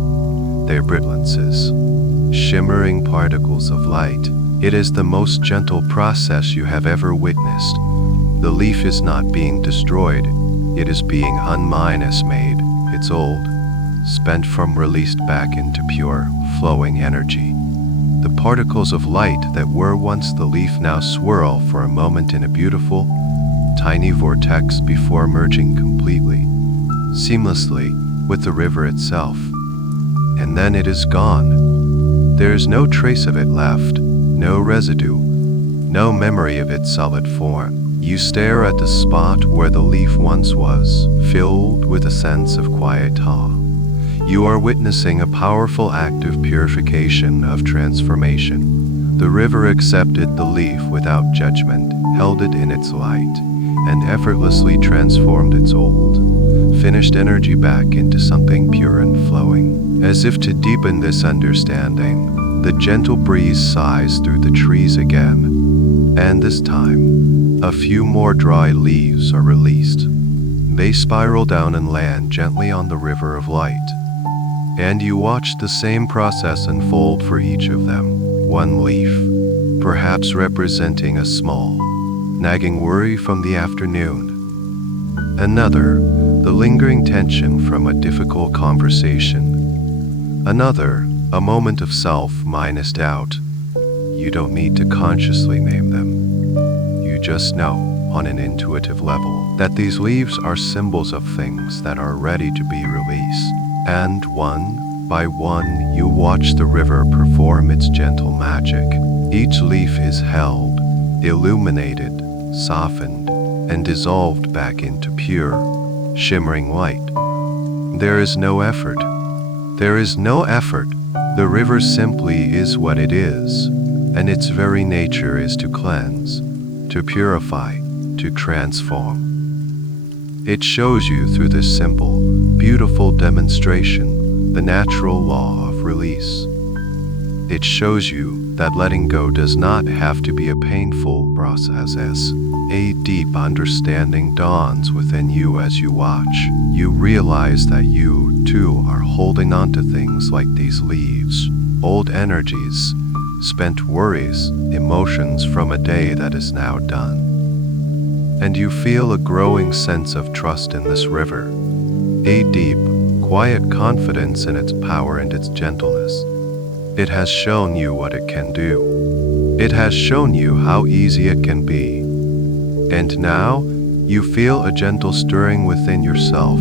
Shimmering particles of light. It is the most gentle process you have ever witnessed. The leaf is not being destroyed. It is being made. It's old, spent from released back into pure, flowing energy. The particles of light that were once the leaf now swirl for a moment in a beautiful, tiny vortex before merging completely, seamlessly, with the river itself. And then it is gone. There is no trace of it left, no residue, no memory of its solid form. You stare at the spot where the leaf once was, filled with a sense of quiet awe. You are witnessing a powerful act of purification, of transformation. The river accepted the leaf without judgment, held it in its light, and effortlessly transformed its old, finished energy back into something pure and flowing. As if to deepen this understanding, the gentle breeze sighs through the trees again, and this time, a few more dry leaves are released. They spiral down and land gently on the river of light. And you watch the same process unfold for each of them. One leaf, perhaps representing a small, nagging worry from the afternoon. Another, the lingering tension from a difficult conversation. Another, a moment of self minus doubt. You don't need to consciously name them. You just know, on an intuitive level, that these leaves are symbols of things that are ready to be released. And one by one, you watch the river perform its gentle magic. Each leaf is held, illuminated, softened, and dissolved back into pure, shimmering light. There is no effort. There is no effort. The river simply is what it is, and its very nature is to cleanse, to purify, to transform. It shows you through this simple, beautiful demonstration the natural law of release. It shows you that letting go does not have to be a painful process. As a deep understanding dawns within you as you watch, you realize that you, too, are holding on to things like these leaves, old energies, spent worries, emotions from a day that is now done. And you feel a growing sense of trust in this river, a deep, quiet confidence in its power and its gentleness. It has shown you what it can do. It has shown you how easy it can be. And now, you feel a gentle stirring within yourself,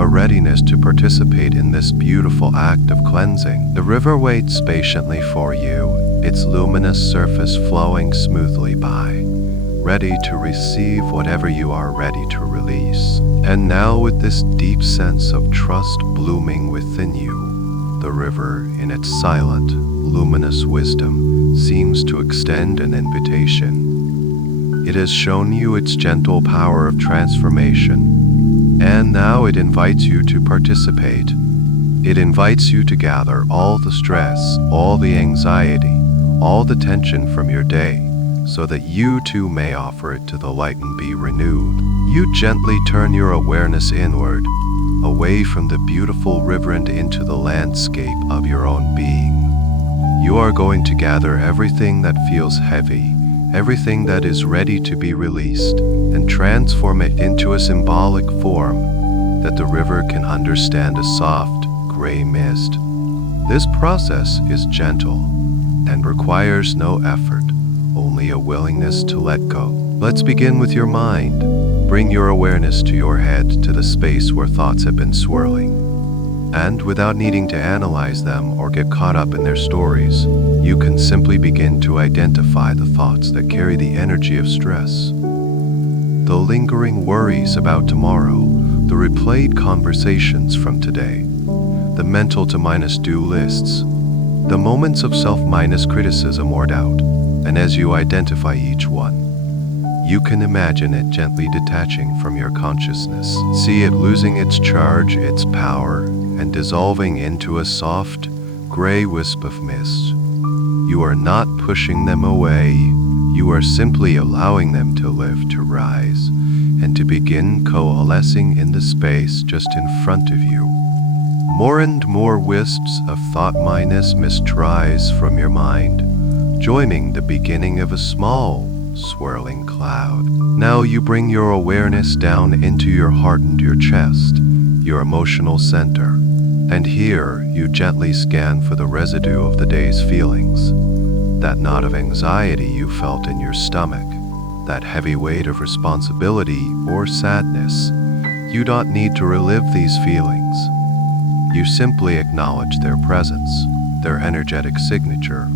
a readiness to participate in this beautiful act of cleansing. The river waits patiently for you, its luminous surface flowing smoothly by, ready to receive whatever you are ready to release. And now, with this deep sense of trust blooming within you, the river, in its silent, luminous wisdom, seems to extend an invitation. It has shown you its gentle power of transformation, and now it invites you to participate. It invites you to gather all the stress, all the anxiety, all the tension from your day, so that you too may offer it to the light and be renewed. You gently turn your awareness inward, away from the beautiful river and into the landscape of your own being. You are going to gather everything that feels heavy, everything that is ready to be released, and transform it into a symbolic form that the river can understand as soft, gray mist. This process is gentle and requires no effort, only a willingness to let go. Let's begin with your mind. Bring your awareness to your head, to the space where thoughts have been swirling. And without needing to analyze them or get caught up in their stories, you can simply begin to identify the thoughts that carry the energy of stress. The lingering worries about tomorrow, the replayed conversations from today, the mental to minus do lists, the moments of self minus criticism or doubt. And as you identify each one, you can imagine it gently detaching from your consciousness. See it losing its charge, its power, and dissolving into a soft, gray wisp of mist. You are not pushing them away. You are simply allowing them to live, to rise, and to begin coalescing in the space just in front of you. More and more wisps of thought minus mist rise from your mind, joining the beginning of a small, swirling cloud. Now you bring your awareness down into your heart and your chest, your emotional center, and here you gently scan for the residue of the day's feelings, that knot of anxiety you felt in your stomach, that heavy weight of responsibility or sadness. You don't need to relive these feelings. You simply acknowledge their presence, their energetic signature.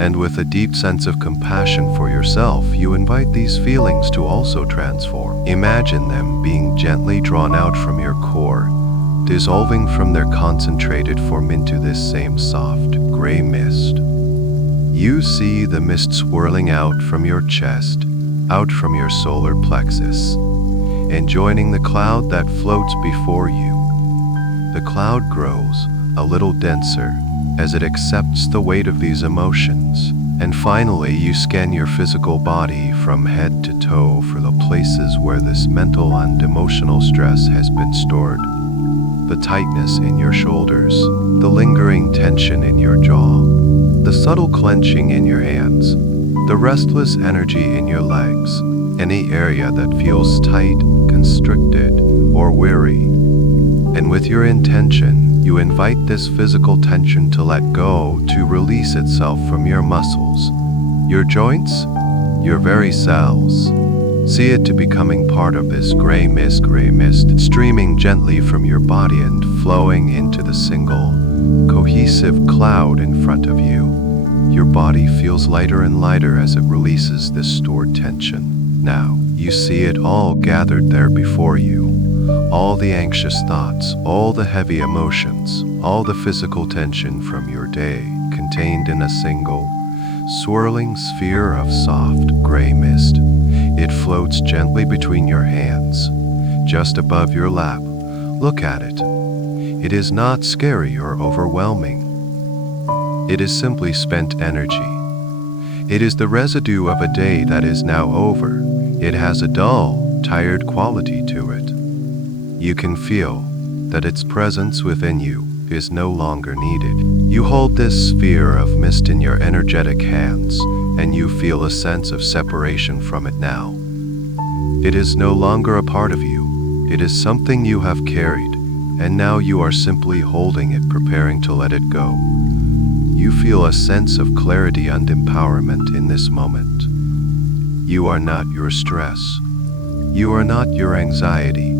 And with a deep sense of compassion for yourself, you invite these feelings to also transform. Imagine them being gently drawn out from your core, dissolving from their concentrated form into this same soft, gray mist. You see the mist swirling out from your chest, out from your solar plexus, and joining the cloud that floats before you. The cloud grows a little denser as it accepts the weight of these emotions. And finally, you scan your physical body from head to toe for the places where this mental and emotional stress has been stored. The tightness in your shoulders, the lingering tension in your jaw, the subtle clenching in your hands, the restless energy in your legs, any area that feels tight, constricted, or weary. And with your intention, you invite this physical tension to let go, to release itself from your muscles, your joints, your very cells. See it to becoming part of this gray mist, streaming gently from your body and flowing into the single, cohesive cloud in front of you. Your body feels lighter and lighter as it releases this stored tension. Now, you see it all gathered there before you. All the anxious thoughts, all the heavy emotions, all the physical tension from your day contained in a single, swirling sphere of soft, gray mist. It floats gently between your hands, just above your lap. Look at it. It is not scary or overwhelming. It is simply spent energy. It is the residue of a day that is now over. It has a dull, tired quality to it. You can feel that its presence within you is no longer needed. You hold this sphere of mist in your energetic hands, and you feel a sense of separation from it now. It is no longer a part of you. It is something you have carried, and now you are simply holding it, preparing to let it go. You feel a sense of clarity and empowerment in this moment. You are not your stress. You are not your anxiety.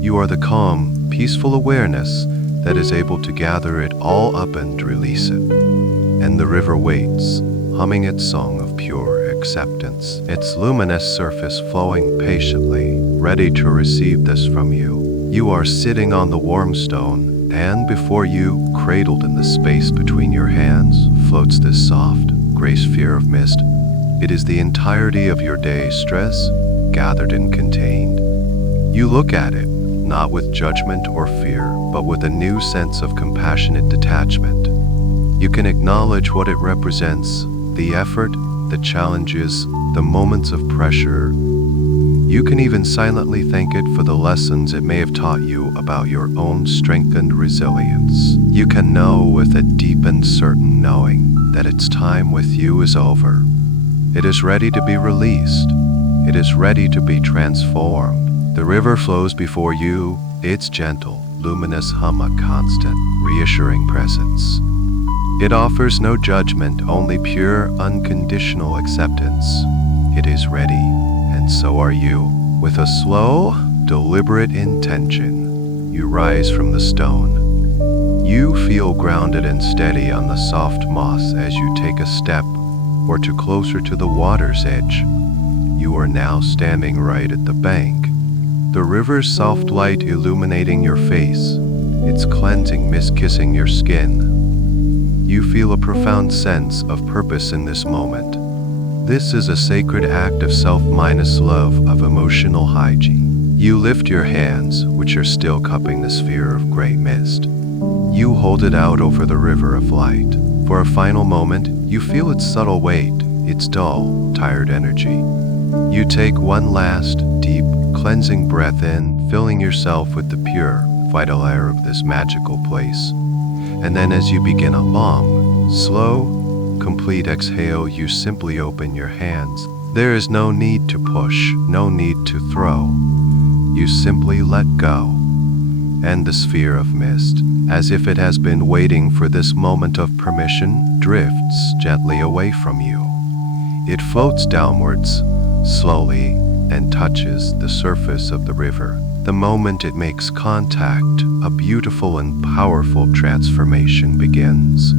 You are the calm, peaceful awareness that is able to gather it all up and release it. And the river waits, humming its song of pure acceptance, its luminous surface flowing patiently, ready to receive this from you. You are sitting on the warm stone, and before you, cradled in the space between your hands, floats this soft, gray sphere of mist. It is the entirety of your day's stress, gathered and contained. You look at it, not with judgment or fear, but with a new sense of compassionate detachment. You can acknowledge what it represents, the effort, the challenges, the moments of pressure. You can even silently thank it for the lessons it may have taught you about your own strength and resilience. You can know with a deep and certain knowing that its time with you is over. It is ready to be released. It is ready to be transformed. The river flows before you, its gentle, luminous hum a constant, reassuring presence. It offers no judgment, only pure, unconditional acceptance. It is ready, and so are you. With a slow, deliberate intention, you rise from the stone. You feel grounded and steady on the soft moss as you take a step or two closer to the water's edge. You are now standing right at the bank. The river's soft light illuminating your face, its cleansing mist kissing your skin. You feel a profound sense of purpose in this moment. This is a sacred act of self-love, of emotional hygiene. You lift your hands, which are still cupping the sphere of gray mist. You hold it out over the river of light. For a final moment, you feel its subtle weight, its dull, tired energy. You take one last, deep, cleansing breath in, filling yourself with the pure, vital air of this magical place. And then as you begin a long, slow, complete exhale, you simply open your hands. There is no need to push, no need to throw. You simply let go. And the sphere of mist, as if it has been waiting for this moment of permission, drifts gently away from you. It floats downwards, slowly, and touches the surface of the river. The moment it makes contact, a beautiful and powerful transformation begins.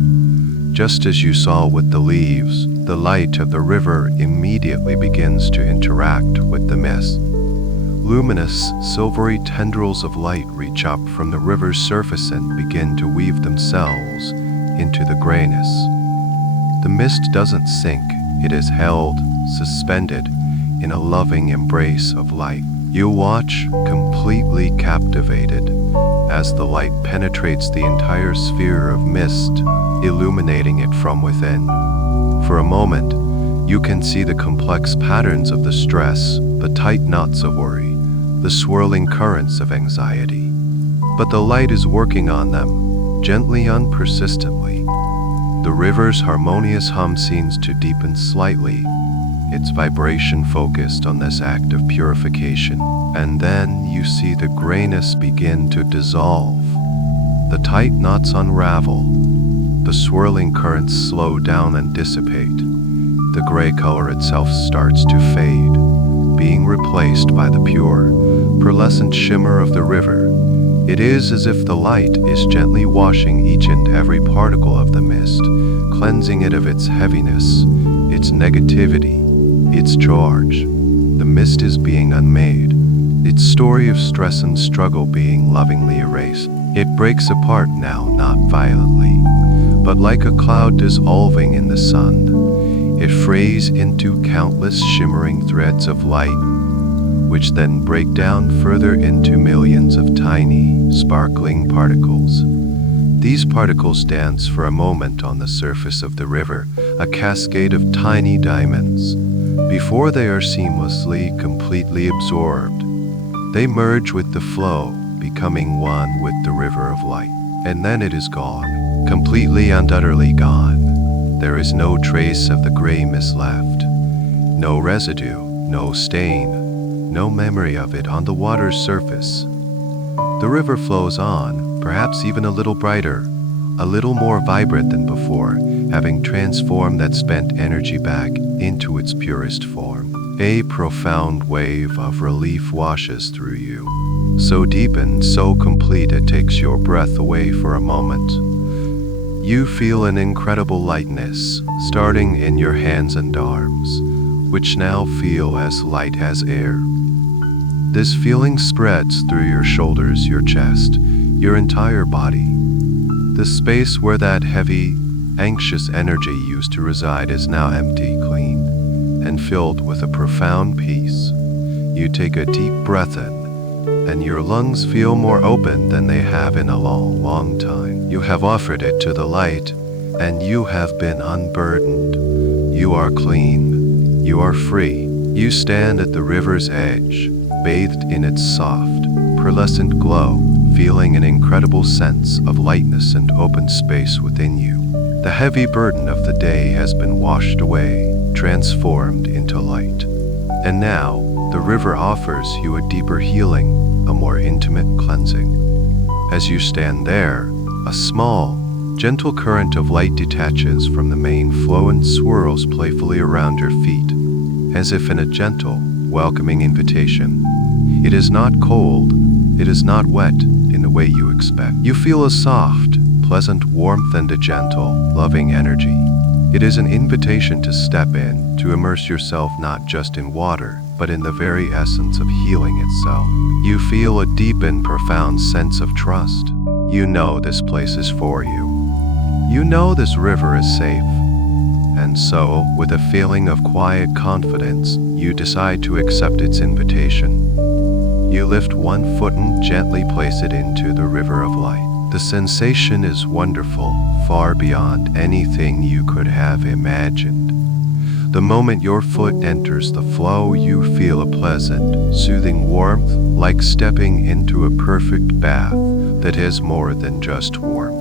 Just as you saw with the leaves, the light of the river immediately begins to interact with the mist. Luminous, silvery tendrils of light reach up from the river's surface and begin to weave themselves into the grayness. The mist doesn't sink, it is held, suspended, in a loving embrace of light. You watch, completely captivated, as the light penetrates the entire sphere of mist, illuminating it from within. For a moment, you can see the complex patterns of the stress, the tight knots of worry, the swirling currents of anxiety. But the light is working on them, gently and persistently. The river's harmonious hum seems to deepen slightly, its vibration focused on this act of purification. And then you see the grayness begin to dissolve. The tight knots unravel. The swirling currents slow down and dissipate. The gray color itself starts to fade, being replaced by the pure, pearlescent shimmer of the river. It is as if the light is gently washing each and every particle of the mist, cleansing it of its heaviness, its negativity, its charge. The mist is being unmade, its story of stress and struggle being lovingly erased. It breaks apart now, not violently, but like a cloud dissolving in the sun. It frays into countless shimmering threads of light, which then break down further into millions of tiny, sparkling particles. These particles dance for a moment on the surface of the river, a cascade of tiny diamonds. Before they are seamlessly, completely absorbed, they merge with the flow, becoming one with the river of light. And then it is gone, completely and utterly gone. There is no trace of the gray mist left, no residue, no stain, no memory of it on the water's surface. The river flows on, perhaps even a little brighter, a little more vibrant than before, having transformed that spent energy back into its purest form. A profound wave of relief washes through you, so deep and so complete it takes your breath away for a moment. You feel an incredible lightness, starting in your hands and arms, which now feel as light as air. This feeling spreads through your shoulders, your chest, your entire body. The space where that heavy, anxious energy used to reside is now empty, clean, and filled with a profound peace. You take a deep breath in, and your lungs feel more open than they have in a long, long time. You have offered it to the light, and you have been unburdened. You are clean. You are free. You stand at the river's edge, bathed in its soft, pearlescent glow, feeling an incredible sense of lightness and open space within you. The heavy burden of the day has been washed away, transformed into light. And now, the river offers you a deeper healing, a more intimate cleansing. As you stand there, a small, gentle current of light detaches from the main flow and swirls playfully around your feet, as if in a gentle, welcoming invitation. It is not cold, it is not wet in the way you expect. You feel a soft, pleasant warmth and a gentle, loving energy. It is an invitation to step in, to immerse yourself not just in water, but in the very essence of healing itself. You feel a deep and profound sense of trust. You know this place is for you. You know this river is safe. And so, with a feeling of quiet confidence, you decide to accept its invitation. You lift one foot and gently place it into the river of light. The sensation is wonderful, far beyond anything you could have imagined. The moment your foot enters the flow, you feel a pleasant, soothing warmth, like stepping into a perfect bath that has more than just warmth.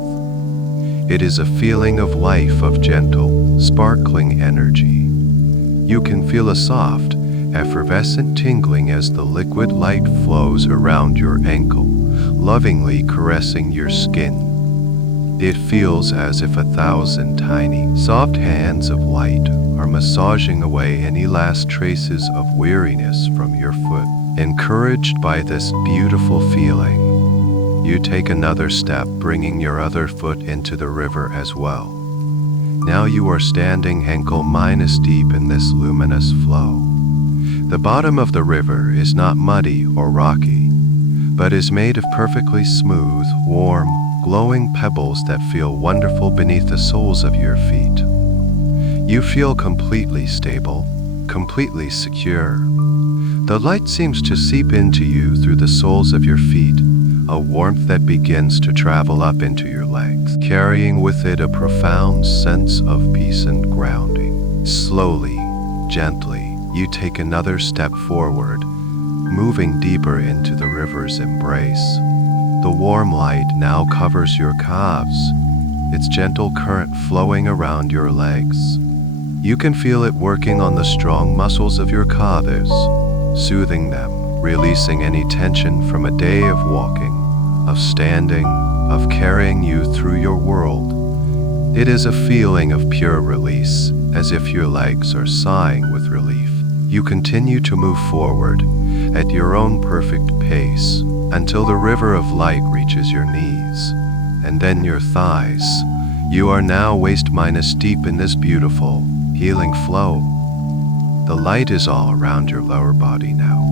It is a feeling of life, of gentle, sparkling energy. You can feel a soft, effervescent tingling as the liquid light flows around your ankle, lovingly caressing your skin. It feels as if 1,000 tiny, soft hands of light are massaging away any last traces of weariness from your foot. Encouraged by this beautiful feeling, you take another step, bringing your other foot into the river as well. Now you are standing ankle-minus deep in this luminous flow. The bottom of the river is not muddy or rocky, but is made of perfectly smooth, warm, glowing pebbles that feel wonderful beneath the soles of your feet. You feel completely stable, completely secure. The light seems to seep into you through the soles of your feet, a warmth that begins to travel up into your legs, carrying with it a profound sense of peace and grounding. Slowly, gently, you take another step forward, moving deeper into the river's embrace. The warm light now covers your calves, its gentle current flowing around your legs. You can feel it working on the strong muscles of your calves, soothing them, releasing any tension from a day of walking, of standing, of carrying you through your world. It is a feeling of pure release, as if your legs are sighing with relief. You continue to move forward at your own perfect pace until the river of light reaches your knees, and then your thighs. You are now waist-minus deep in this beautiful, healing flow. The light is all around your lower body now,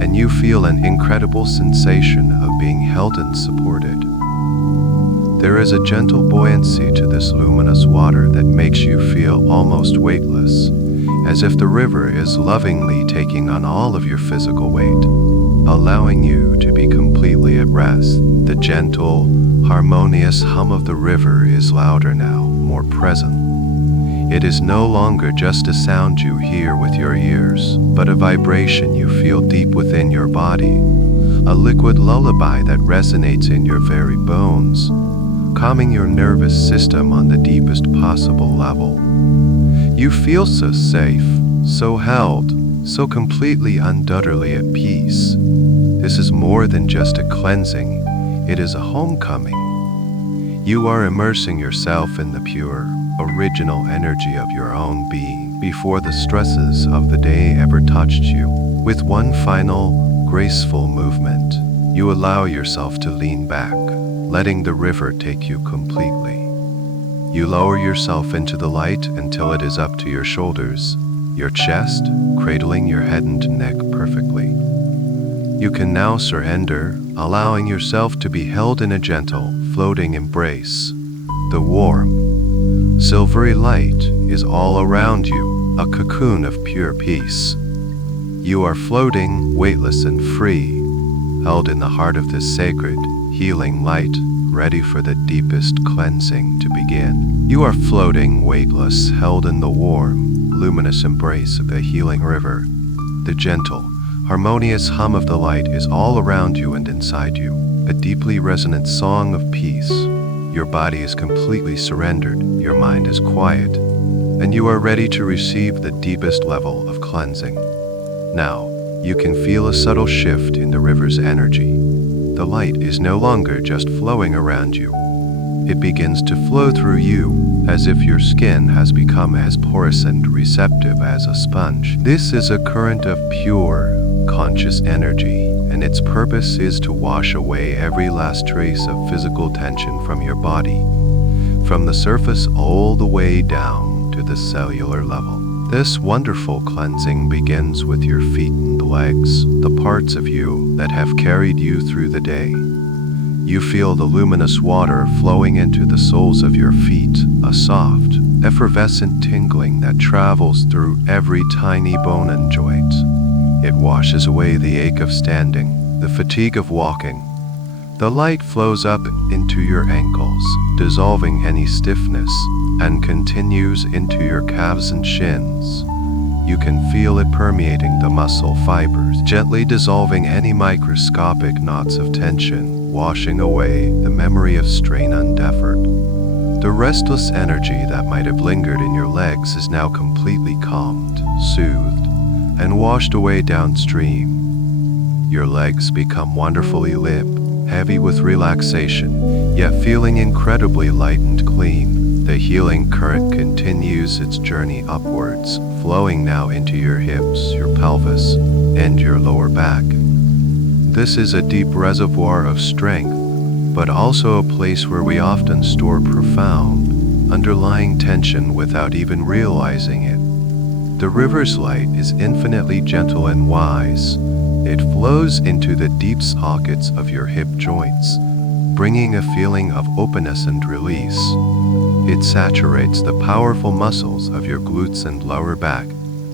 and you feel an incredible sensation of being held and supported. There is a gentle buoyancy to this luminous water that makes you feel almost weightless, as if the river is lovingly taking on all of your physical weight, allowing you to be completely at rest. The gentle, harmonious hum of the river is louder now, more present. It is no longer just a sound you hear with your ears, but a vibration you feel deep within your body, a liquid lullaby that resonates in your very bones, calming your nervous system on the deepest possible level. You feel so safe, so held, so completely undoubtedly at peace. This is more than just a cleansing, it is a homecoming. You are immersing yourself in the pure, original energy of your own being before the stresses of the day ever touched you. With one final, graceful movement, you allow yourself to lean back, letting the river take you completely. You lower yourself into the light until it is up to your shoulders, your chest, cradling your head and neck perfectly. You can now surrender, allowing yourself to be held in a gentle, floating embrace. The warm, silvery light is all around you, a cocoon of pure peace. You are floating, weightless and free, held in the heart of this sacred, healing light, ready for the deepest cleansing to begin. You are floating, weightless, held in the warm, luminous embrace of the healing river. The gentle, harmonious hum of the light is all around you and inside you, a deeply resonant song of peace. Your body is completely surrendered, your mind is quiet, and you are ready to receive the deepest level of cleansing. Now, you can feel a subtle shift in the river's energy. The light is no longer just flowing around you. It begins to flow through you, as if your skin has become as porous and receptive as a sponge. This is a current of pure, conscious energy, and its purpose is to wash away every last trace of physical tension from your body, from the surface all the way down to the cellular level. This wonderful cleansing begins with your feet and legs, the parts of you that have carried you through the day. You feel the luminous water flowing into the soles of your feet, a soft, effervescent tingling that travels through every tiny bone and joint. It washes away the ache of standing, the fatigue of walking. The light flows up into your ankles, dissolving any stiffness, and continues into your calves and shins. You can feel it permeating the muscle fibers, gently dissolving any microscopic knots of tension, washing away the memory of strain and effort. The restless energy that might have lingered in your legs is now completely calmed, soothed, and washed away downstream. Your legs become wonderfully limp, heavy with relaxation, yet feeling incredibly light and clean. The healing current continues its journey upwards, flowing now into your hips, your pelvis, and your lower back. This is a deep reservoir of strength, but also a place where we often store profound, underlying tension without even realizing it. The river's light is infinitely gentle and wise. It flows into the deep sockets of your hip joints, bringing a feeling of openness and release. It saturates the powerful muscles of your glutes and lower back,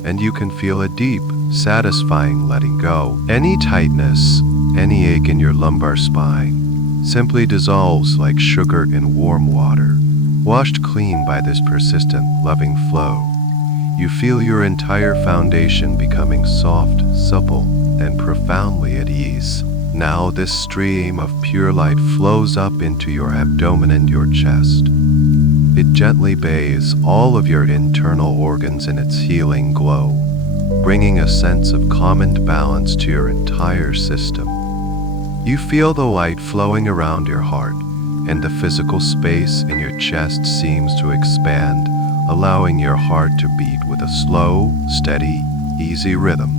and you can feel a deep, satisfying letting go. Any tightness, any ache in your lumbar spine simply dissolves like sugar in warm water, washed clean by this persistent, loving flow. You feel your entire foundation becoming soft, supple, and profoundly at ease. Now this stream of pure light flows up into your abdomen and your chest. It gently bathes all of your internal organs in its healing glow, bringing a sense of calm and balance to your entire system. You feel the light flowing around your heart, and the physical space in your chest seems to expand, allowing your heart to beat with a slow, steady, easy rhythm.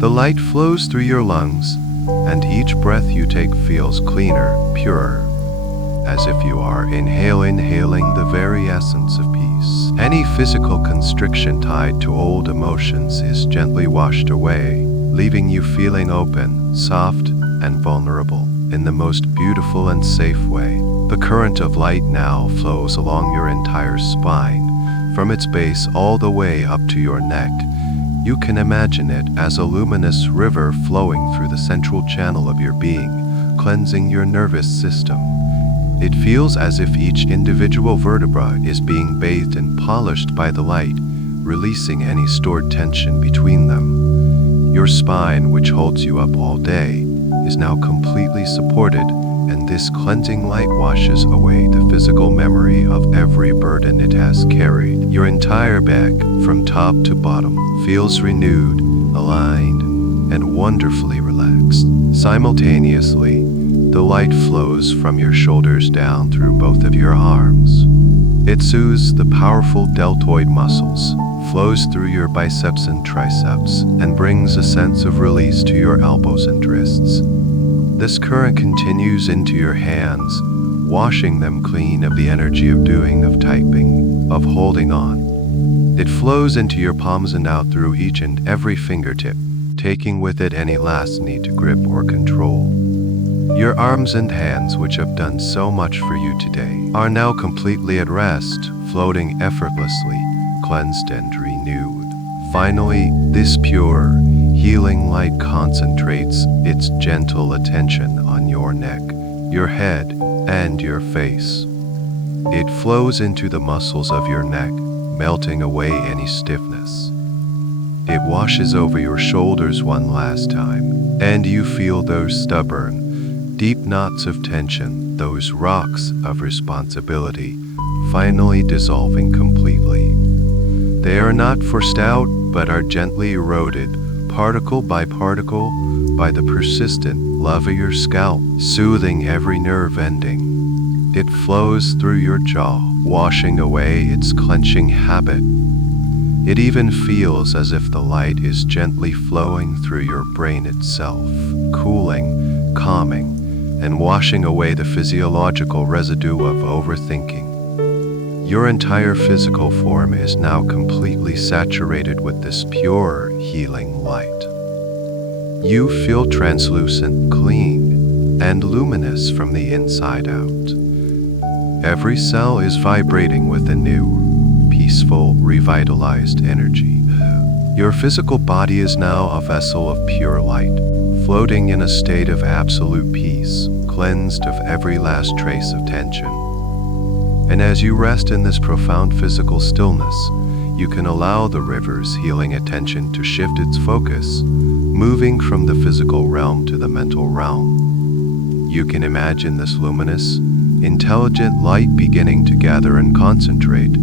The light flows through your lungs, and each breath you take feels cleaner, purer, as if you are inhaling the very essence of peace. Any physical constriction tied to old emotions is gently washed away, leaving you feeling open, soft, and vulnerable in the most beautiful and safe way. The current of light now flows along your entire spine, from its base all the way up to your neck. You can imagine it as a luminous river flowing through the central channel of your being, cleansing your nervous system. It feels as if each individual vertebra is being bathed and polished by the light, releasing any stored tension between them. Your spine, which holds you up all day, is now completely supported, and this cleansing light washes away the physical memory of every burden it has carried. Your entire back, from top to bottom, feels renewed, aligned, and wonderfully relaxed. Simultaneously, the light flows from your shoulders down through both of your arms. It soothes the powerful deltoid muscles, flows through your biceps and triceps, and brings a sense of release to your elbows and wrists. This current continues into your hands, washing them clean of the energy of doing, of typing, of holding on. It flows into your palms and out through each and every fingertip, taking with it any last need to grip or control. Your arms and hands, which have done so much for you today, are now completely at rest, floating effortlessly, cleansed and renewed. Finally, this pure, healing light concentrates its gentle attention on your neck, your head, and your face. It flows into the muscles of your neck, melting away any stiffness. It washes over your shoulders one last time, and you feel those stubborn, deep knots of tension, those rocks of responsibility, finally dissolving completely. They are not forced out, but are gently eroded, particle by particle, by the persistent love of your scalp, soothing every nerve ending. It flows through your jaw, washing away its clenching habit. It even feels as if the light is gently flowing through your brain itself, cooling, calming, and washing away the physiological residue of overthinking. Your entire physical form is now completely saturated with this pure, healing light. You feel translucent, clean, and luminous from the inside out. Every cell is vibrating with a new, peaceful, revitalized energy. Your physical body is now a vessel of pure light, floating in a state of absolute peace, cleansed of every last trace of tension. And as you rest in this profound physical stillness, you can allow the river's healing attention to shift its focus, moving from the physical realm to the mental realm. You can imagine this luminous, intelligent light beginning to gather and concentrate,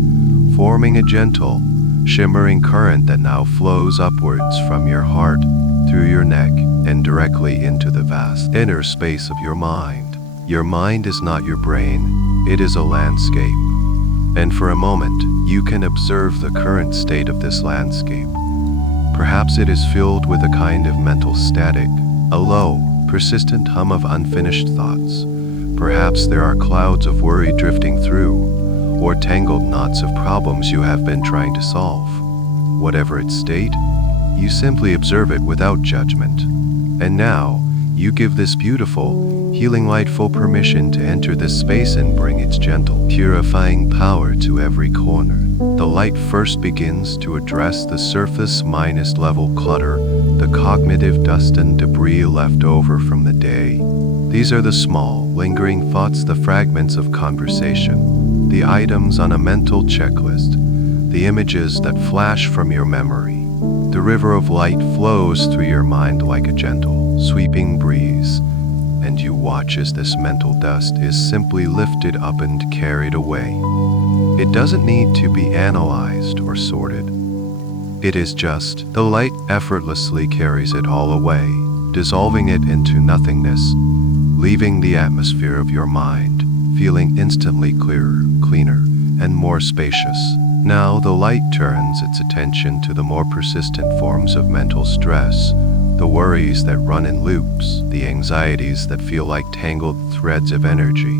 forming a gentle, shimmering current that now flows upwards from your heart, through your neck, and directly into the vast inner space of your mind. Your mind is not your brain. It is a landscape, and for a moment, you can observe the current state of this landscape. Perhaps it is filled with a kind of mental static, a low, persistent hum of unfinished thoughts. Perhaps there are clouds of worry drifting through, or tangled knots of problems you have been trying to solve. Whatever its state, you simply observe it without judgment. And now, you give this beautiful, healing light full permission to enter this space and bring its gentle, purifying power to every corner. The light first begins to address the surface minus level clutter, the cognitive dust and debris left over from the day. These are the small, lingering thoughts, the fragments of conversation, the items on a mental checklist, the images that flash from your memory. The river of light flows through your mind like a gentle, sweeping breeze, and you watch as this mental dust is simply lifted up and carried away. It doesn't need to be analyzed or sorted. It is just, the light effortlessly carries it all away, dissolving it into nothingness, leaving the atmosphere of your mind, feeling instantly clearer, cleaner, and more spacious. Now the light turns its attention to the more persistent forms of mental stress, the worries that run in loops, the anxieties that feel like tangled threads of energy.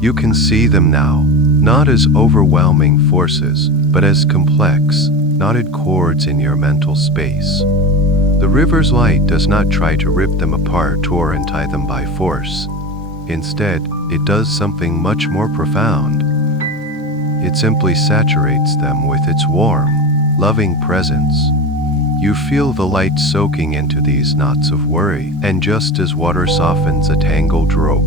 You can see them now, not as overwhelming forces, but as complex, knotted cords in your mental space. The river's light does not try to rip them apart or untie them by force. Instead, it does something much more profound. It simply saturates them with its warm, loving presence. You feel the light soaking into these knots of worry, and just as water softens a tangled rope,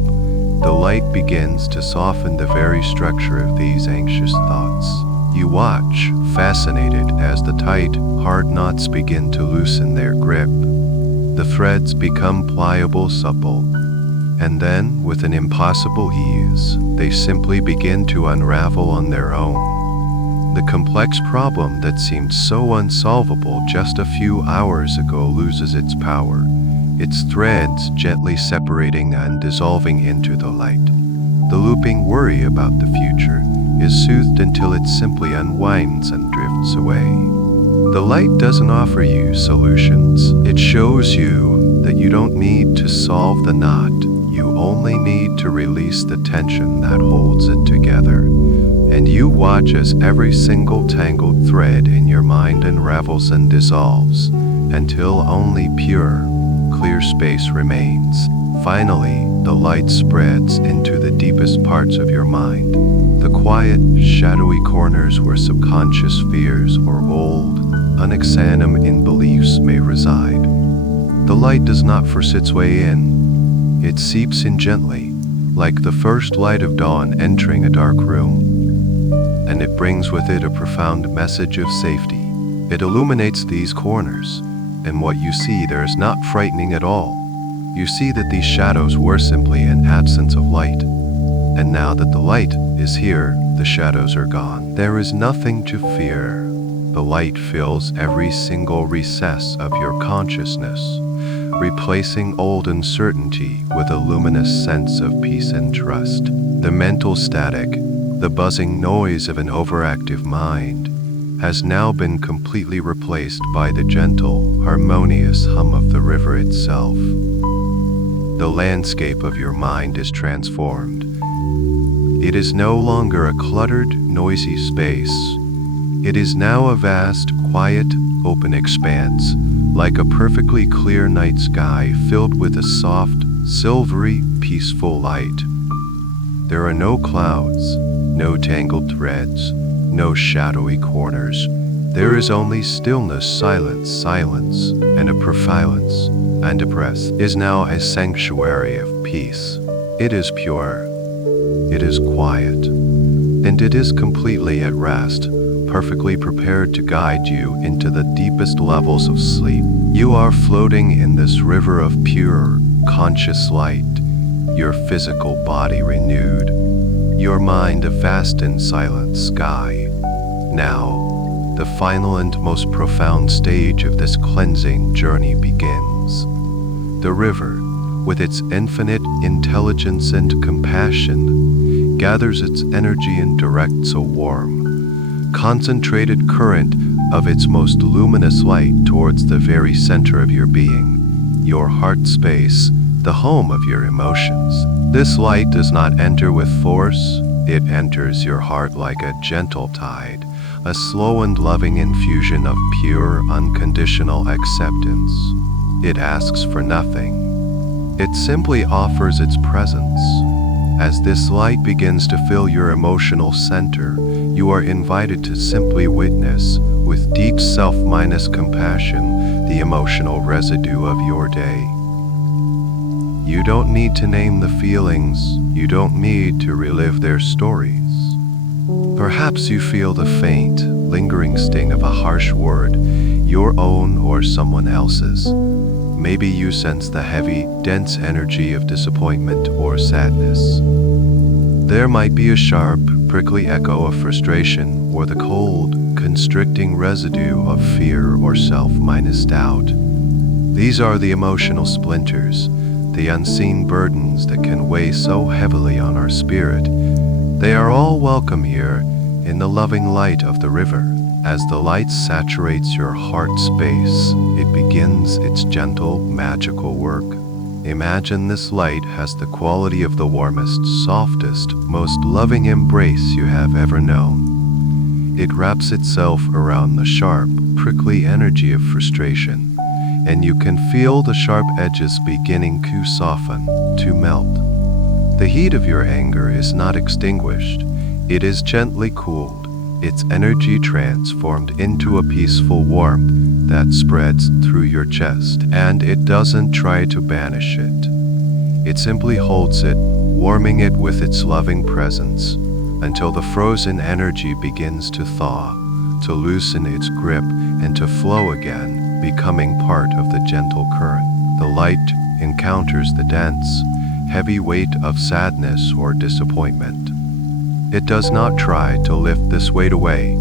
the light begins to soften the very structure of these anxious thoughts. You watch, fascinated, as the tight, hard knots begin to loosen their grip. The threads become pliable, supple, and then, with an impossible ease, they simply begin to unravel on their own. The complex problem that seemed so unsolvable just a few hours ago loses its power, its threads gently separating and dissolving into the light. The looping worry about the future is soothed until it simply unwinds and drifts away. The light doesn't offer you solutions. It shows you that you don't need to solve the knot. You only need to release the tension that holds it together. And you watch as every single tangled thread in your mind unravels and dissolves, until only pure, clear space remains. Finally, the light spreads into the deepest parts of your mind, the quiet, shadowy corners where subconscious fears or old, unexamined beliefs may reside. The light does not force its way in. It seeps in gently, like the first light of dawn entering a dark room, and it brings with it a profound message of safety. It illuminates these corners, and what you see there is not frightening at all. You see that these shadows were simply an absence of light, and now that the light is here, the shadows are gone. There is nothing to fear. The light fills every single recess of your consciousness, replacing old uncertainty with a luminous sense of peace and trust. The mental static, the buzzing noise of an overactive mind, has now been completely replaced by the gentle, harmonious hum of the river itself. The landscape of your mind is transformed. It is no longer a cluttered, noisy space. It is now a vast, quiet, open expanse, like a perfectly clear night sky filled with a soft, silvery, peaceful light. There are no clouds, no tangled threads, no shadowy corners. There is only stillness, silence, and a profoundness, and a breath is now a sanctuary of peace. It is pure, it is quiet, and it is completely at rest, perfectly prepared to guide you into the deepest levels of sleep. You are floating in this river of pure, conscious light, your physical body renewed, your mind a vast and silent sky. Now, the final and most profound stage of this cleansing journey begins. The river, with its infinite intelligence and compassion, gathers its energy and directs a warm, concentrated current of its most luminous light towards the very center of your being, your heart space, the home of your emotions. This light does not enter with force, it enters your heart like a gentle tide, a slow and loving infusion of pure, unconditional acceptance. It asks for nothing. It simply offers its presence. As this light begins to fill your emotional center, you are invited to simply witness, with deep self-compassion, the emotional residue of your day. You don't need to name the feelings, you don't need to relive their stories. Perhaps you feel the faint, lingering sting of a harsh word, your own or someone else's. Maybe you sense the heavy, dense energy of disappointment or sadness. There might be a sharp, prickly echo of frustration or the cold, constricting residue of fear or self-doubt. These are the emotional splinters, the unseen burdens that can weigh so heavily on our spirit. They are all welcome here in the loving light of the river. As the light saturates your heart space, it begins its gentle, magical work. Imagine this light has the quality of the warmest, softest, most loving embrace you have ever known. It wraps itself around the sharp, prickly energy of frustration, and you can feel the sharp edges beginning to soften, to melt. The heat of your anger is not extinguished, it is gently cooled, its energy transformed into a peaceful warmth that spreads through your chest, and it doesn't try to banish it. It simply holds it, warming it with its loving presence, until the frozen energy begins to thaw, to loosen its grip, and to flow again, becoming part of the gentle current. The light encounters the dense, heavy weight of sadness or disappointment. It does not try to lift this weight away.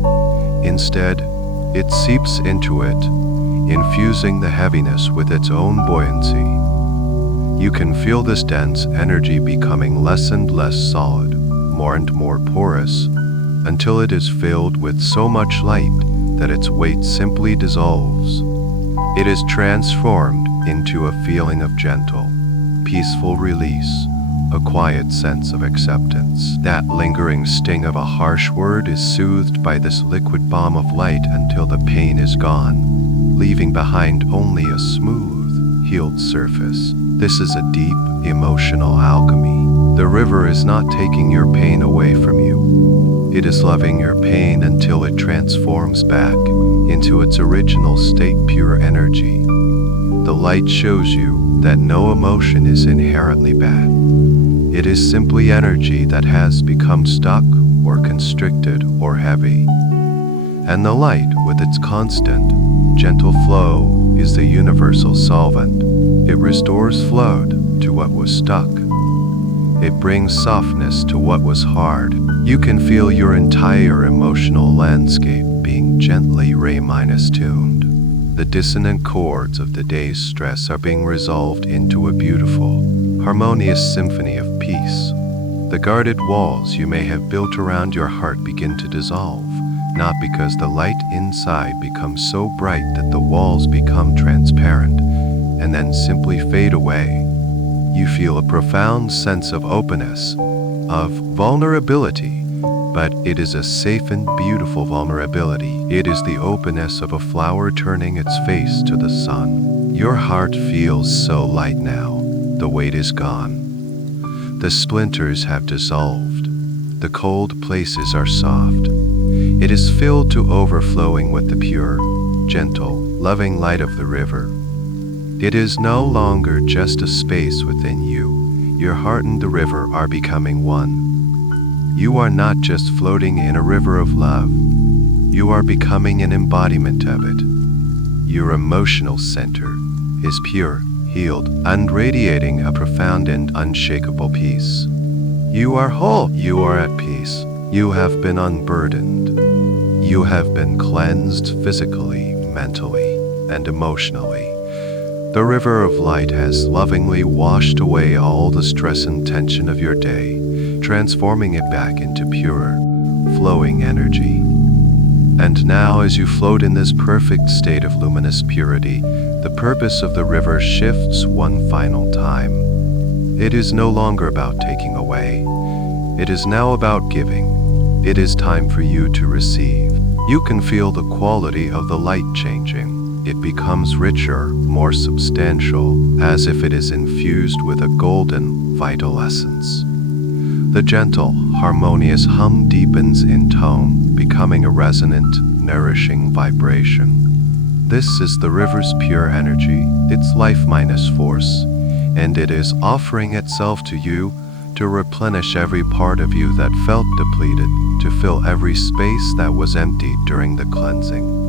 Instead, it seeps into it, infusing the heaviness with its own buoyancy. You can feel this dense energy becoming less and less solid, more and more porous, until it is filled with so much light that its weight simply dissolves. It is transformed into a feeling of gentle, peaceful release, a quiet sense of acceptance. That lingering sting of a harsh word is soothed by this liquid balm of light until the pain is gone, leaving behind only a smooth, healed surface. This is a deep, emotional alchemy. The river is not taking your pain away from you. It is loving your pain until it transforms back into its original state, pure energy. The light shows you that no emotion is inherently bad. It is simply energy that has become stuck or constricted or heavy. And the light, with its constant, gentle flow, is the universal solvent. It restores flow to what was stuck. It brings softness to what was hard. You can feel your entire emotional landscape being gently Ré-tuned. The dissonant chords of the day's stress are being resolved into a beautiful, harmonious symphony of peace. The guarded walls you may have built around your heart begin to dissolve, not because the light inside becomes so bright that the walls become transparent and then simply fade away. You feel a profound sense of openness, of vulnerability, but it is a safe and beautiful vulnerability. It is the openness of a flower turning its face to the sun. Your heart feels so light now. The weight is gone. The splinters have dissolved. The cold places are soft. It is filled to overflowing with the pure, gentle, loving light of the river. It is no longer just a space within you. Your heart and the river are becoming one. You are not just floating in a river of love. You are becoming an embodiment of it. Your emotional center is pure, healed, and radiating a profound and unshakable peace. You are whole. You are at peace. You have been unburdened. You have been cleansed physically, mentally, and emotionally. The river of light has lovingly washed away all the stress and tension of your day, transforming it back into pure, flowing energy. And now, as you float in this perfect state of luminous purity, the purpose of the river shifts one final time. It is no longer about taking away. It is now about giving. It is time for you to receive. You can feel the quality of the light changing. It becomes richer, more substantial, as if it is infused with a golden, vital essence. The gentle, harmonious hum deepens in tone, becoming a resonant, nourishing vibration. This is the river's pure energy, its life minus force, and it is offering itself to you to replenish every part of you that felt depleted, to fill every space that was emptied during the cleansing.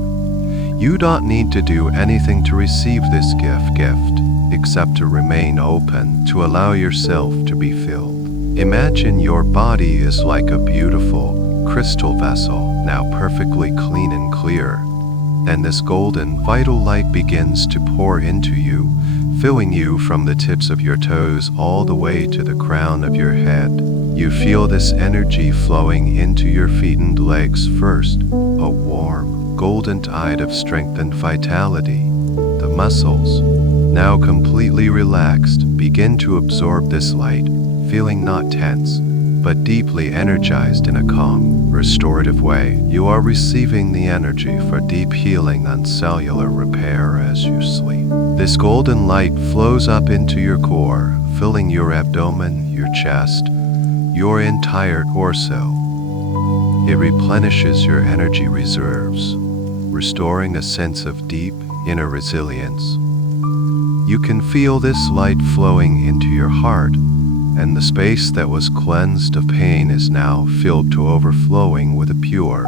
You don't need to do anything to receive this gift, except to remain open, to allow yourself to be filled. Imagine your body is like a beautiful, crystal vessel, now perfectly clean and clear. And this golden, vital light begins to pour into you, filling you from the tips of your toes all the way to the crown of your head. You feel this energy flowing into your feet and legs first, a warm, golden tide of strength and vitality. The muscles, now completely relaxed, begin to absorb this light, feeling not tense, but deeply energized in a calm, restorative way. You are receiving the energy for deep healing and cellular repair as you sleep. This golden light flows up into your core, filling your abdomen, your chest, your entire torso. It replenishes your energy reserves, restoring a sense of deep inner resilience. You can feel this light flowing into your heart, and the space that was cleansed of pain is now filled to overflowing with a pure,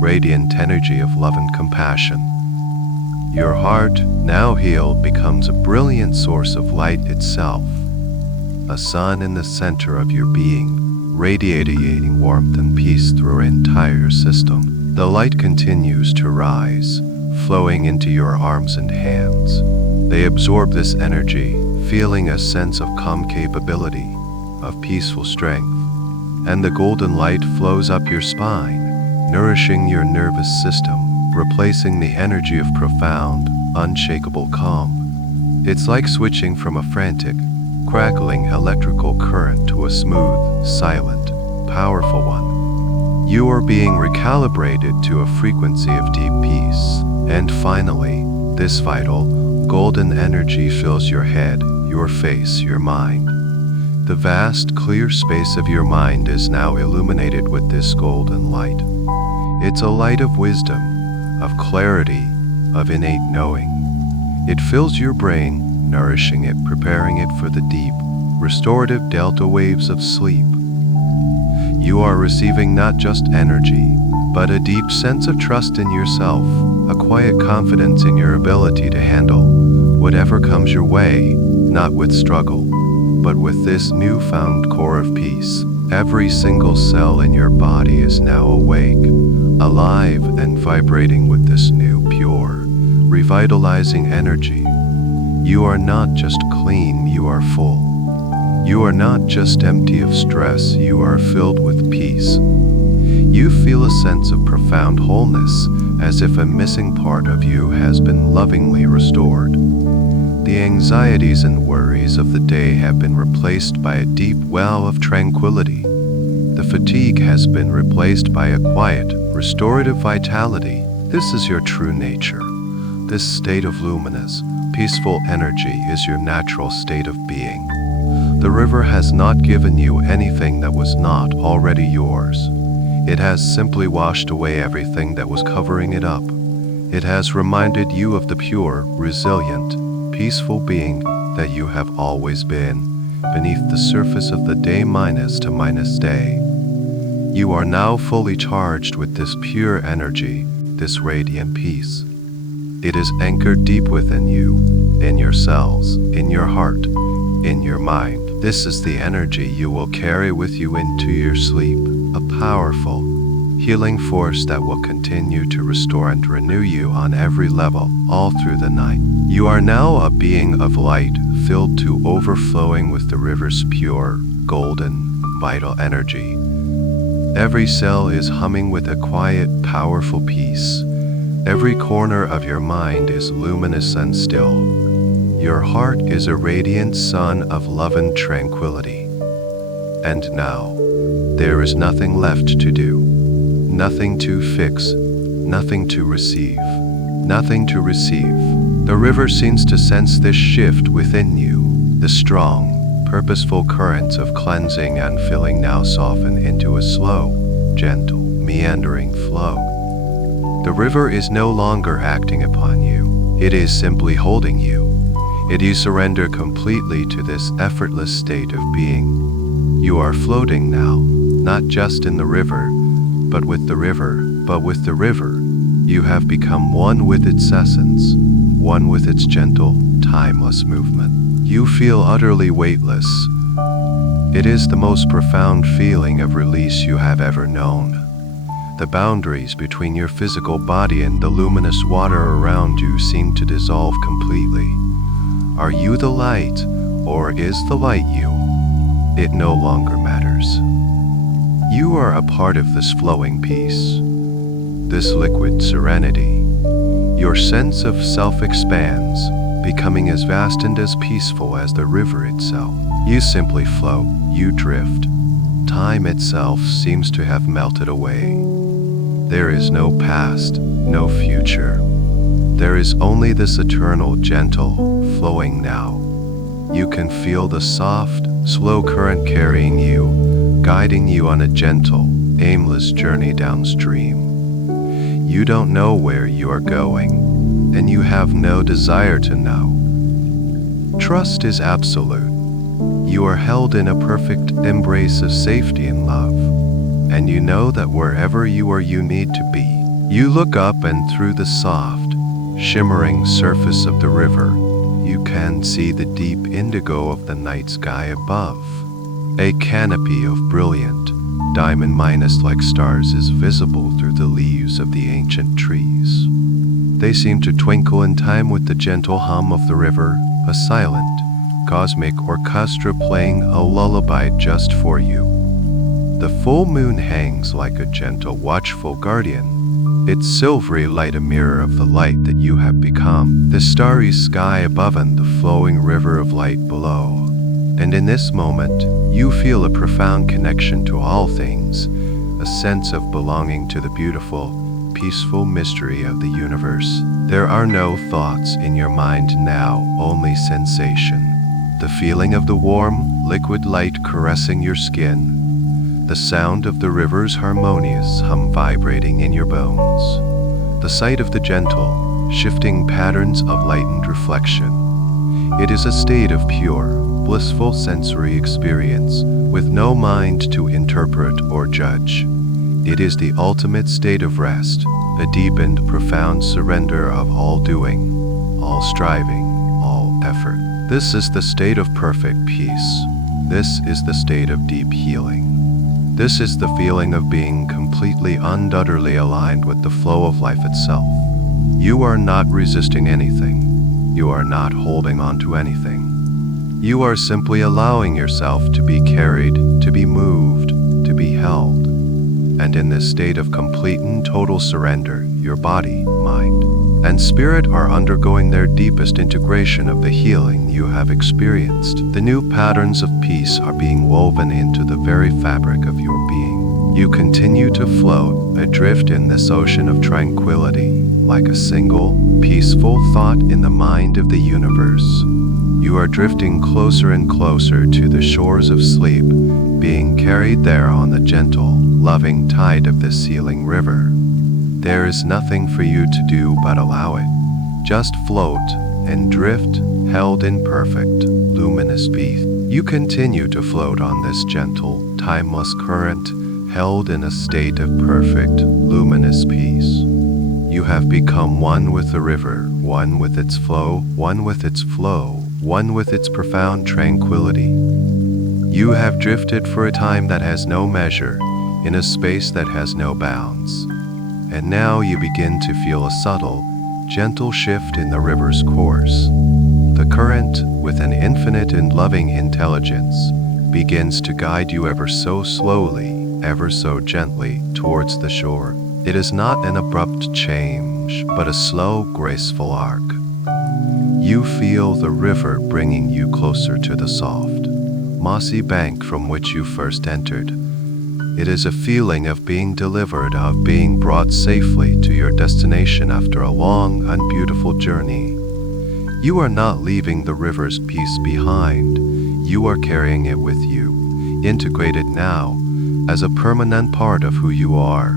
radiant energy of love and compassion. Your heart, now healed, becomes a brilliant source of light itself, a sun in the center of your being, radiating warmth and peace through your entire system. The light continues to rise, flowing into your arms and hands. They absorb this energy, feeling a sense of calm capability, of peaceful strength, and the golden light flows up your spine, nourishing your nervous system, replacing the energy of profound, unshakable calm. It's like switching from a frantic, crackling electrical current to a smooth, silent, powerful one. You are being recalibrated to a frequency of deep peace. And finally, this vital, golden energy fills your head, your face, your mind. The vast, clear space of your mind is now illuminated with this golden light. It's a light of wisdom, of clarity, of innate knowing. It fills your brain, nourishing it, preparing it for the deep, restorative delta waves of sleep. You are receiving not just energy, but a deep sense of trust in yourself, a quiet confidence in your ability to handle whatever comes your way, not with struggle, but with this newfound core of peace. Every single cell in your body is now awake, alive and vibrating with this new, pure, revitalizing energy. You are not just clean, you are full. You are not just empty of stress, you are filled with peace. You feel a sense of profound wholeness, as if a missing part of you has been lovingly restored. The anxieties and worries of the day have been replaced by a deep well of tranquility. The fatigue has been replaced by a quiet, restorative vitality. This is your true nature. This state of luminous, peaceful energy is your natural state of being. The river has not given you anything that was not already yours. It has simply washed away everything that was covering it up. It has reminded you of the pure, resilient, peaceful being that you have always been, beneath the surface of the day minus to minus day. You are now fully charged with this pure energy, this radiant peace. It is anchored deep within you, in your cells, in your heart, in your mind. This is the energy you will carry with you into your sleep, a powerful, healing force that will continue to restore and renew you on every level, all through the night. You are now a being of light, filled to overflowing with the river's pure, golden, vital energy. Every cell is humming with a quiet, powerful peace. Every corner of your mind is luminous and still. Your heart is a radiant sun of love and tranquility. And now, there is nothing left to do. Nothing to fix, nothing to receive, nothing to receive. The river seems to sense this shift within you. The strong, purposeful currents of cleansing and filling now soften into a slow, gentle, meandering flow. The river is no longer acting upon you. It is simply holding you. You surrender completely to this effortless state of being. You are floating now, not just in the river, but with the river. You have become one with its essence, one with its gentle, timeless movement. You feel utterly weightless. It is the most profound feeling of release you have ever known. The boundaries between your physical body and the luminous water around you seem to dissolve completely. Are you the light, or is the light you? It no longer matters. You are a part of this flowing peace, this liquid serenity. Your sense of self expands, becoming as vast and as peaceful as the river itself. You simply float, you drift. Time itself seems to have melted away. There is no past, no future. There is only this eternal, gentle, flowing now. You can feel the soft, slow current carrying you, guiding you on a gentle, aimless journey downstream. You don't know where you are going, and you have no desire to know. Trust is absolute. You are held in a perfect embrace of safety and love, and you know that wherever you are, you need to be. You look up, and through the soft, shimmering surface of the river, you can see the deep indigo of the night sky above. A canopy of brilliant, diamond-like stars is visible through the leaves of the ancient trees. They seem to twinkle in time with the gentle hum of the river, a silent, cosmic orchestra playing a lullaby just for you. The full moon hangs like a gentle, watchful guardian, its silvery light a mirror of the light that you have become, the starry sky above and the flowing river of light below. And in this moment, you feel a profound connection to all things, a sense of belonging to the beautiful, peaceful mystery of the universe. There are no thoughts in your mind now, only sensation. The feeling of the warm, liquid light caressing your skin, the sound of the river's harmonious hum vibrating in your bones, the sight of the gentle, shifting patterns of lightened reflection. It is a state of pure, blissful sensory experience, with no mind to interpret or judge. It is the ultimate state of rest, a deep and profound surrender of all doing, all striving, all effort. This is the state of perfect peace. This is the state of deep healing. This is the feeling of being completely and utterly aligned with the flow of life itself. You are not resisting anything. You are not holding on to anything. You are simply allowing yourself to be carried, to be moved, to be held. And in this state of complete and total surrender, your body, mind, and spirit are undergoing their deepest integration of the healing you have experienced. The new patterns of peace are being woven into the very fabric of your being. You continue to float, adrift in this ocean of tranquility, like a single, peaceful thought in the mind of the universe. You are drifting closer and closer to the shores of sleep, being carried there on the gentle, loving tide of this healing river. There is nothing for you to do but allow it. Just float and drift, held in perfect, luminous peace. You continue to float on this gentle, timeless current, held in a state of perfect, luminous peace. You have become one with the river, one with its flow, one with its flow, one with its profound tranquility. You have drifted for a time that has no measure, in a space that has no bounds. And now you begin to feel a subtle, gentle shift in the river's course. The current, with an infinite and loving intelligence, begins to guide you ever so slowly, ever so gently, towards the shore. It is not an abrupt change, but a slow, graceful arc. You feel the river bringing you closer to the soft, mossy bank from which you first entered. It is a feeling of being delivered, of being brought safely to your destination after a long and beautiful journey. You are not leaving the river's peace behind. You are carrying it with you, integrated now as a permanent part of who you are.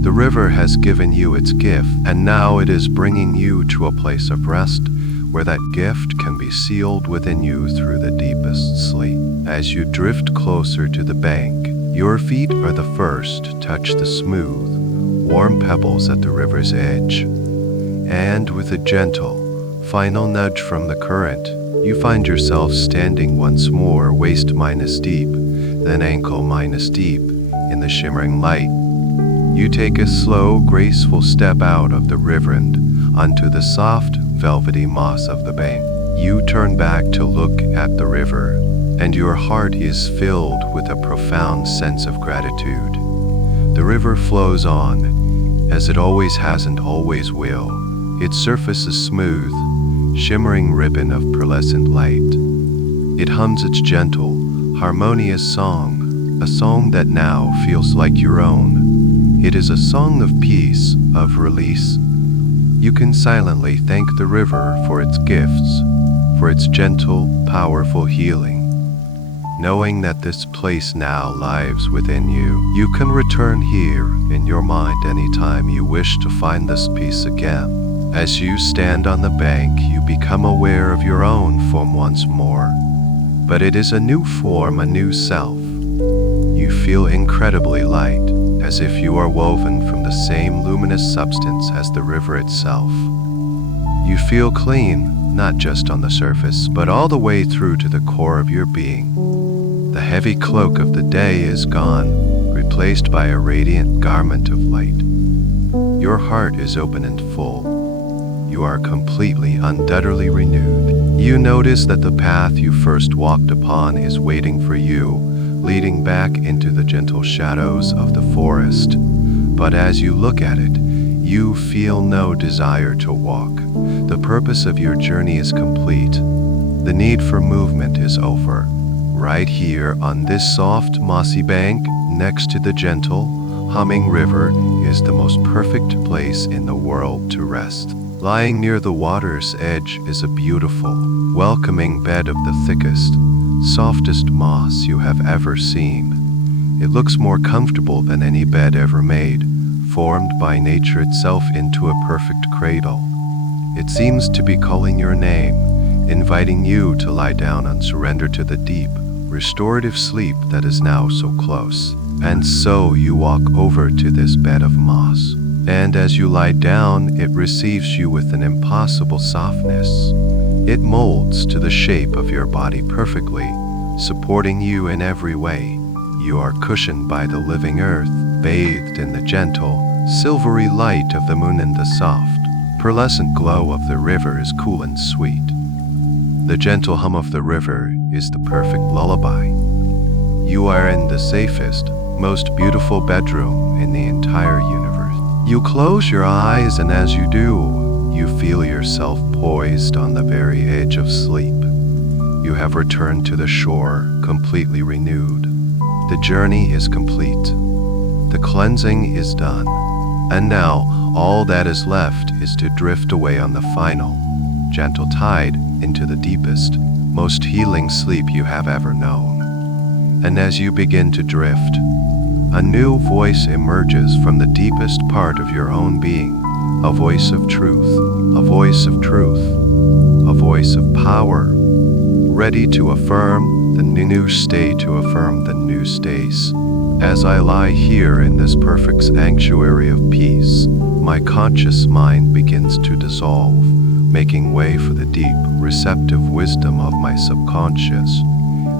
The river has given you its gift, and now it is bringing you to a place of rest where that gift can be sealed within you through the deepest sleep. As you drift closer to the bank, your feet are the first to touch the smooth, warm pebbles at the river's edge. And with a gentle, final nudge from the current, you find yourself standing once more waist-minus deep, then ankle-minus deep, in the shimmering light. You take a slow, graceful step out of the river and onto the soft, velvety moss of the bank. You turn back to look at the river, and your heart is filled with a profound sense of gratitude. The river flows on, as it always has and always will. Its surface is smooth, shimmering ribbon of pearlescent light. It hums its gentle, harmonious song, a song that now feels like your own. It is a song of peace, of release. You can silently thank the river for its gifts, for its gentle, powerful healing. Knowing that this place now lives within you, you can return here in your mind anytime you wish to find this peace again. As you stand on the bank, you become aware of your own form once more. But it is a new form, a new self. You feel incredibly light, as if you are woven from the same luminous substance as the river itself. You feel clean, not just on the surface, but all the way through to the core of your being. The heavy cloak of the day is gone, replaced by a radiant garment of light. Your heart is open and full. You are completely, undoubtedly renewed. You notice that the path you first walked upon is waiting for you, leading back into the gentle shadows of the forest. But as you look at it, you feel no desire to walk. The purpose of your journey is complete. The need for movement is over. Right here on this soft, mossy bank, next to the gentle, humming river, is the most perfect place in the world to rest. Lying near the water's edge is a beautiful, welcoming bed of the thickest, softest moss you have ever seen. It looks more comfortable than any bed ever made, formed by nature itself into a perfect cradle. It seems to be calling your name, inviting you to lie down and surrender to the deep, restorative sleep that is now so close. And so you walk over to this bed of moss. And as you lie down, it receives you with an impossible softness. It molds to the shape of your body perfectly, supporting you in every way. You are cushioned by the living earth, bathed in the gentle, silvery light of the moon, and the soft, pearlescent glow of the river is cool and sweet. The gentle hum of the river is the perfect lullaby. You are in the safest, most beautiful bedroom in the entire universe. You close your eyes, and as you do, you feel yourself poised on the very edge of sleep. You have returned to the shore, completely renewed. The journey is complete. The cleansing is done. And now, all that is left is to drift away on the final, gentle tide into the deepest, most healing sleep you have ever known. And as you begin to drift, a new voice emerges from the deepest part of your own being, a voice of truth, a voice of truth, a voice of power, ready to affirm the new state, to affirm the new states. As I lie here in this perfect sanctuary of peace, my conscious mind begins to dissolve, making way for the deep, receptive wisdom of my subconscious.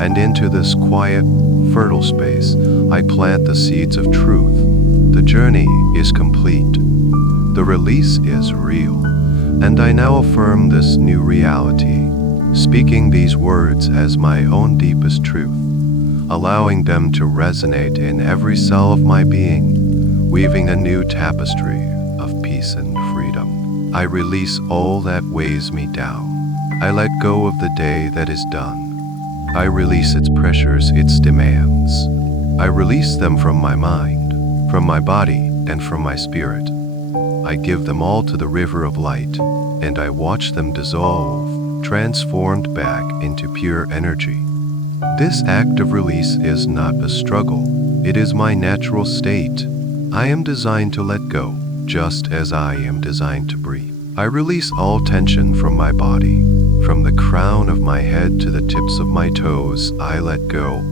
And into this quiet, fertile space, I plant the seeds of truth. The journey is complete. The release is real. And I now affirm this new reality, speaking these words as my own deepest truth, allowing them to resonate in every cell of my being, weaving a new tapestry of peace and freedom. I release all that weighs me down. I let go of the day that is done. I release its pressures, its demands. I release them from my mind, from my body, and from my spirit. I give them all to the river of light, and I watch them dissolve, transformed back into pure energy. This act of release is not a struggle. It is my natural state. I am designed to let go, just as I am designed to breathe. I release all tension from my body. From the crown of my head to the tips of my toes, I let go.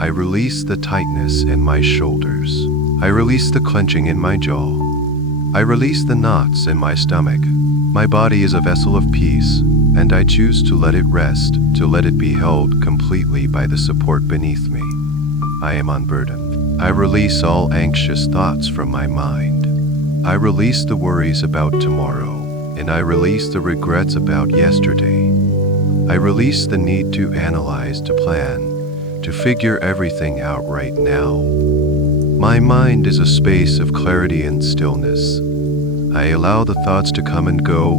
I release the tightness in my shoulders. I release the clenching in my jaw. I release the knots in my stomach. My body is a vessel of peace, and I choose to let it rest, to let it be held completely by the support beneath me. I am unburdened. I release all anxious thoughts from my mind. I release the worries about tomorrow, and I release the regrets about yesterday. I release the need to analyze, to plan, to figure everything out right now. My mind is a space of clarity and stillness. I allow the thoughts to come and go,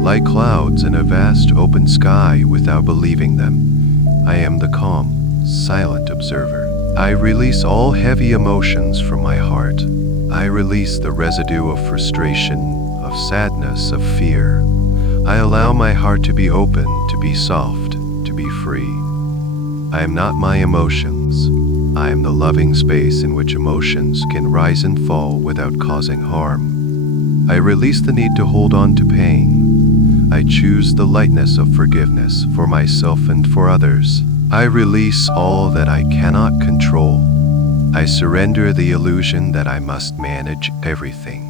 like clouds in a vast open sky, without believing them. I am the calm, silent observer. I release all heavy emotions from my heart. I release the residue of frustration, of sadness, of fear. I allow my heart to be open, to be soft, to be free. I am not my emotions. I am the loving space in which emotions can rise and fall without causing harm. I release the need to hold on to pain. I choose the lightness of forgiveness for myself and for others. I release all that I cannot control. I surrender the illusion that I must manage everything.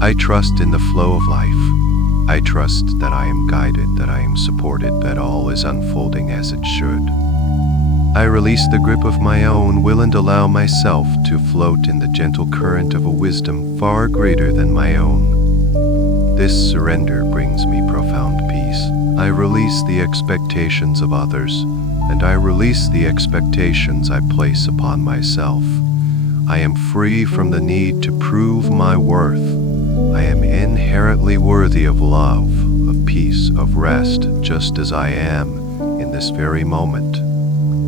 I trust in the flow of life. I trust that I am guided, that I am supported, that all is unfolding as it should. I release the grip of my own will and allow myself to float in the gentle current of a wisdom far greater than my own. This surrender brings me profound peace. I release the expectations of others, and I release the expectations I place upon myself. I am free from the need to prove my worth. I am inherently worthy of love, of peace, of rest, just as I am in this very moment.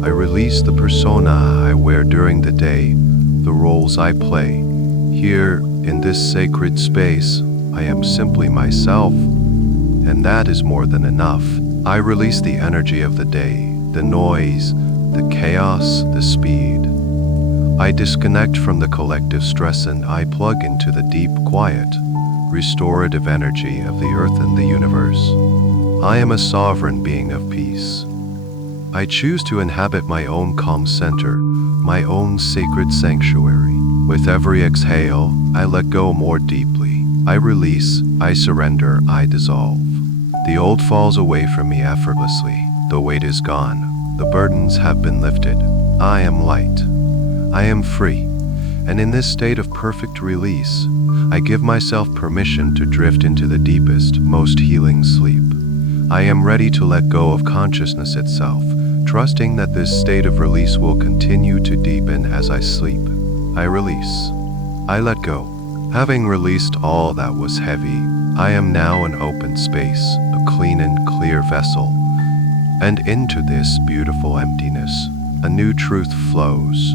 I release the persona I wear during the day, the roles I play. Here, in this sacred space, I am simply myself, and that is more than enough. I release the energy of the day, the noise, the chaos, the speed. I disconnect from the collective stress and I plug into the deep quiet, restorative energy of the earth and the universe. I am a sovereign being of peace. I choose to inhabit my own calm center, my own sacred sanctuary. With every exhale, I let go more deeply. I release, I surrender, I dissolve. The old falls away from me effortlessly. The weight is gone. The burdens have been lifted. I am light. I am free. And in this state of perfect release, I give myself permission to drift into the deepest, most healing sleep. I am ready to let go of consciousness itself, trusting that this state of release will continue to deepen as I sleep. I release. I let go. Having released all that was heavy, I am now an open space, a clean and clear vessel. And into this beautiful emptiness, a new truth flows.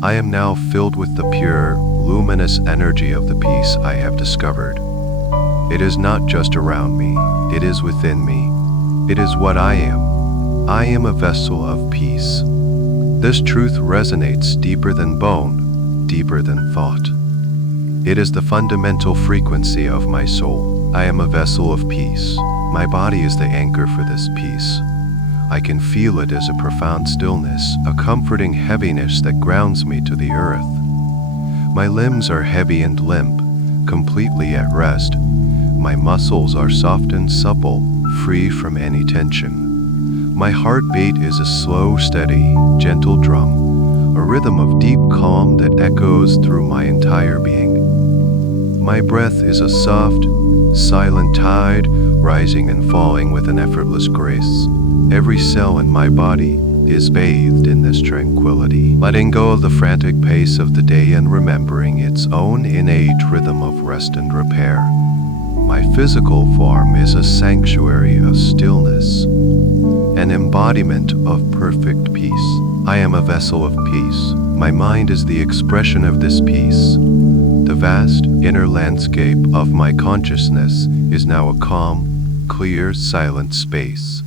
I am now filled with the pure, luminous energy of the peace I have discovered. It is not just around me, it is within me. It is what I am. I am a vessel of peace. This truth resonates deeper than bone, deeper than thought. It is the fundamental frequency of my soul. I am a vessel of peace. My body is the anchor for this peace. I can feel it as a profound stillness, a comforting heaviness that grounds me to the earth. My limbs are heavy and limp, completely at rest. My muscles are soft and supple, free from any tension. My heartbeat is a slow, steady, gentle drum, a rhythm of deep calm that echoes through my entire being. My breath is a soft, silent tide, rising and falling with an effortless grace. Every cell in my body is bathed in this tranquility, letting go of the frantic pace of the day and remembering its own innate rhythm of rest and repair. My physical form is a sanctuary of stillness, an embodiment of perfect peace. I am a vessel of peace. My mind is the expression of this peace. The vast inner landscape of my consciousness is now a calm, clear, silent space.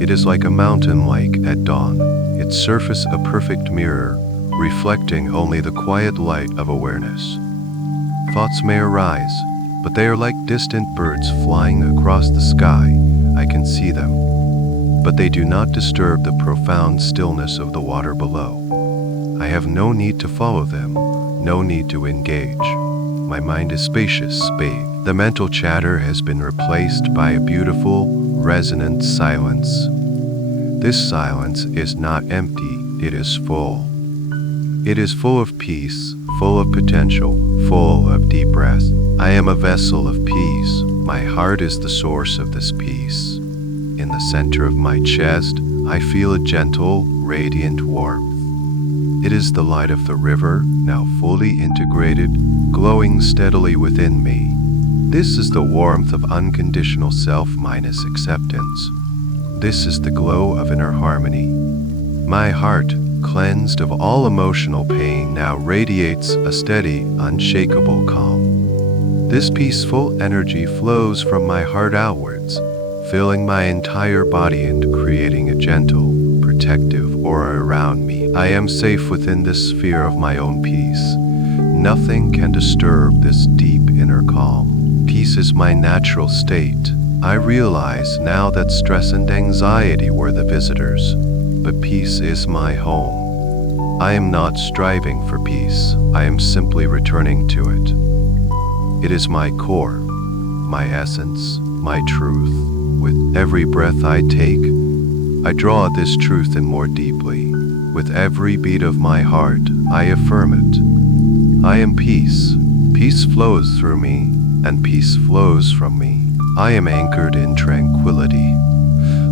It is like a mountain lake at dawn, its surface a perfect mirror, reflecting only the quiet light of awareness. Thoughts may arise, but they are like distant birds flying across the sky. I can see them, but they do not disturb the profound stillness of the water below. I have no need to follow them, no need to engage. My mind is spacious, bathed. The mental chatter has been replaced by a beautiful, resonant silence. This silence is not empty, it is full. It is full of peace, full of potential, full of deep rest. I am a vessel of peace. My heart is the source of this peace. In the center of my chest, I feel a gentle, radiant warmth. It is the light of the river, now fully integrated, glowing steadily within me. This is the warmth of unconditional self minus acceptance. This is the glow of inner harmony. My heart, cleansed of all emotional pain, now radiates a steady, unshakable calm. This peaceful energy flows from my heart outwards, filling my entire body and creating a gentle, protective aura around me. I am safe within this sphere of my own peace. Nothing can disturb this deep inner calm. Peace is my natural state. I realize now that stress and anxiety were the visitors, but peace is my home. I am not striving for peace. I am simply returning to it. It is my core, my essence, my truth. With every breath I take, I draw this truth in more deeply. With every beat of my heart, I affirm it. I am peace. Peace flows through me, and peace flows from me. I am anchored in tranquility.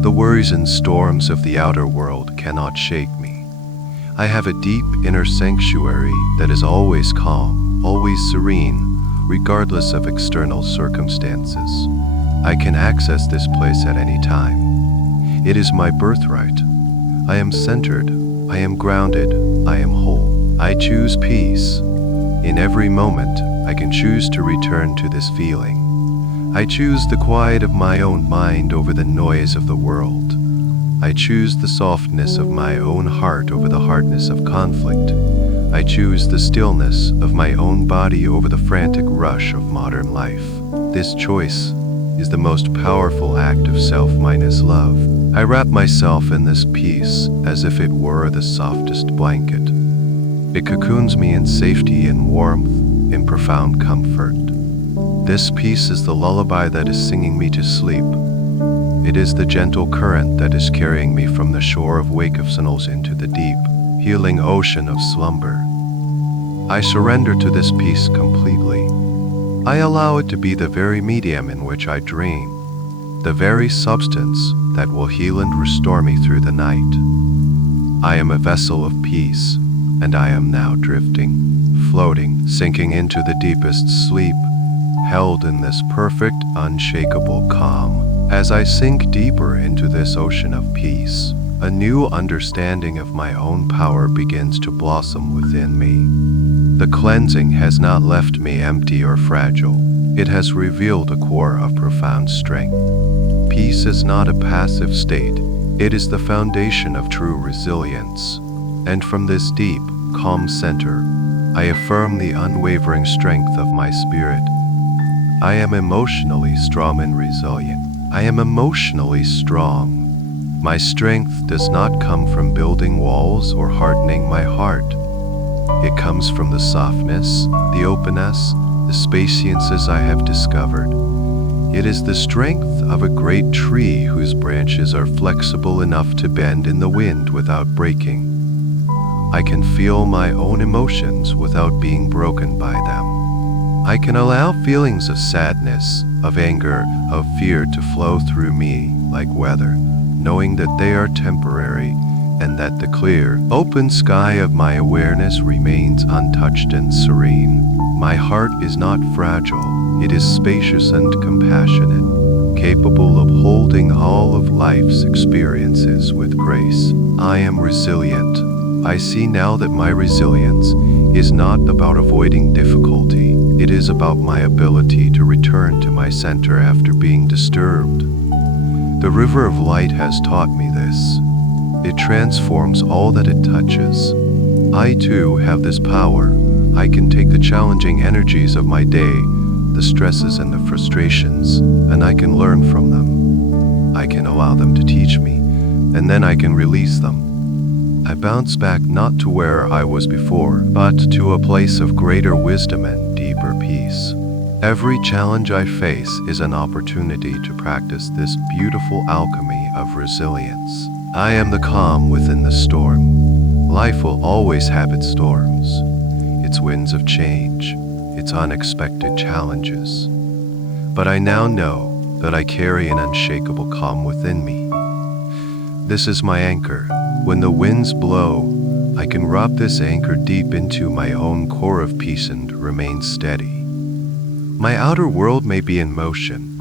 The worries and storms of the outer world cannot shake me. I have a deep inner sanctuary that is always calm, always serene, regardless of external circumstances. I can access this place at any time. It is my birthright. I am centered. I am grounded. I am whole. I choose peace. In every moment, I can choose to return to this feeling. I choose the quiet of my own mind over the noise of the world. I choose the softness of my own heart over the hardness of conflict. I choose the stillness of my own body over the frantic rush of modern life. This choice is the most powerful act of self-minus love. I wrap myself in this peace as if it were the softest blanket. It cocoons me in safety and warmth, in profound comfort. This peace is the lullaby that is singing me to sleep. It is the gentle current that is carrying me from the shore of wakefulness into the deep, healing ocean of slumber. I surrender to this peace completely. I allow it to be the very medium in which I dream, the very substance that will heal and restore me through the night. I am a vessel of peace, and I am now drifting, floating, sinking into the deepest sleep, held in this perfect, unshakable calm. As I sink deeper into this ocean of peace, a new understanding of my own power begins to blossom within me. The cleansing has not left me empty or fragile. It has revealed a core of profound strength. Peace is not a passive state. It is the foundation of true resilience. And from this deep, calm center, I affirm the unwavering strength of my spirit. I am emotionally strong and resilient. I am emotionally strong. My strength does not come from building walls or hardening my heart. It comes from the softness, the openness, the spaciousness I have discovered. It is the strength of a great tree whose branches are flexible enough to bend in the wind without breaking. I can feel my own emotions without being broken by them. I can allow feelings of sadness, of anger, of fear to flow through me like weather, knowing that they are temporary and that the clear, open sky of my awareness remains untouched and serene. My heart is not fragile. It is spacious and compassionate, capable of holding all of life's experiences with grace. I am resilient. I see now that my resilience is not about avoiding difficulty. It is about my ability to return to my center after being disturbed. The river of light has taught me this. It transforms all that it touches. I too have this power. I can take the challenging energies of my day, the stresses and the frustrations, and I can learn from them. I can allow them to teach me, and then I can release them. I bounce back not to where I was before, but to a place of greater wisdom and deeper peace. Every challenge I face is an opportunity to practice this beautiful alchemy of resilience. I am the calm within the storm. Life will always have its storms, its winds of change, its unexpected challenges. But I now know that I carry an unshakable calm within me. This is my anchor. When the winds blow, I can wrap this anchor deep into my own core of peace and remain steady. My outer world may be in motion,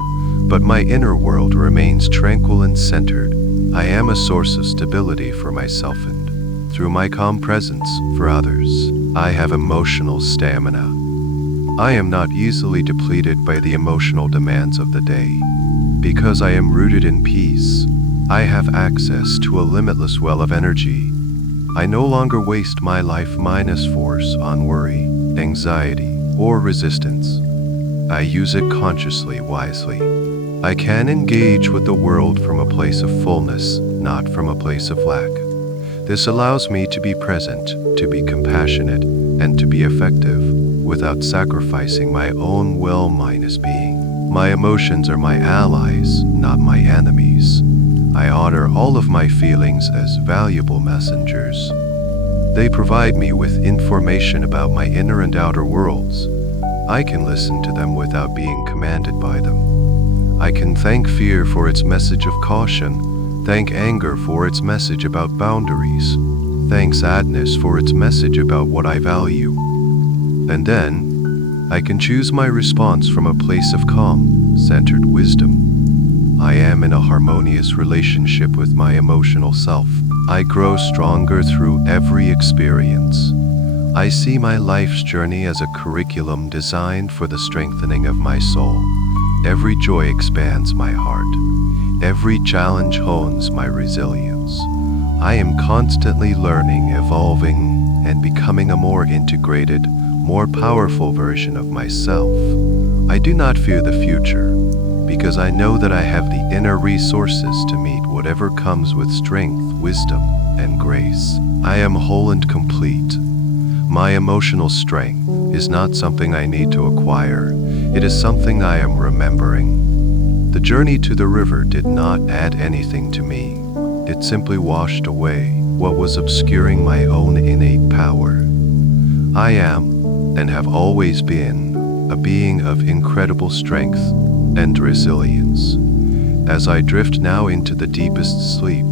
but my inner world remains tranquil and centered. I am a source of stability for myself and, through my calm presence, for others. I have emotional stamina. I am not easily depleted by the emotional demands of the day. Because I am rooted in peace, I have access to a limitless well of energy. I no longer waste my life minus force on worry, anxiety, or resistance. I use it consciously, wisely. I can engage with the world from a place of fullness, not from a place of lack. This allows me to be present, to be compassionate, and to be effective without sacrificing my own well-being. My emotions are my allies, not my enemies. I honor all of my feelings as valuable messengers. They provide me with information about my inner and outer worlds. I can listen to them without being commanded by them. I can thank fear for its message of caution, thank anger for its message about boundaries, thank sadness for its message about what I value. And then, I can choose my response from a place of calm, centered wisdom. I am in a harmonious relationship with my emotional self. I grow stronger through every experience. I see my life's journey as a curriculum designed for the strengthening of my soul. Every joy expands my heart. Every challenge hones my resilience. I am constantly learning, evolving, and becoming a more integrated, more powerful version of myself. I do not fear the future, because I know that I have the inner resources to meet whatever comes with strength, wisdom, and grace. I am whole and complete. My emotional strength is not something I need to acquire. It is something I am remembering. The journey to the river did not add anything to me. It simply washed away what was obscuring my own innate power. I am, and have always been, a being of incredible strength and resilience. As I drift now into the deepest sleep,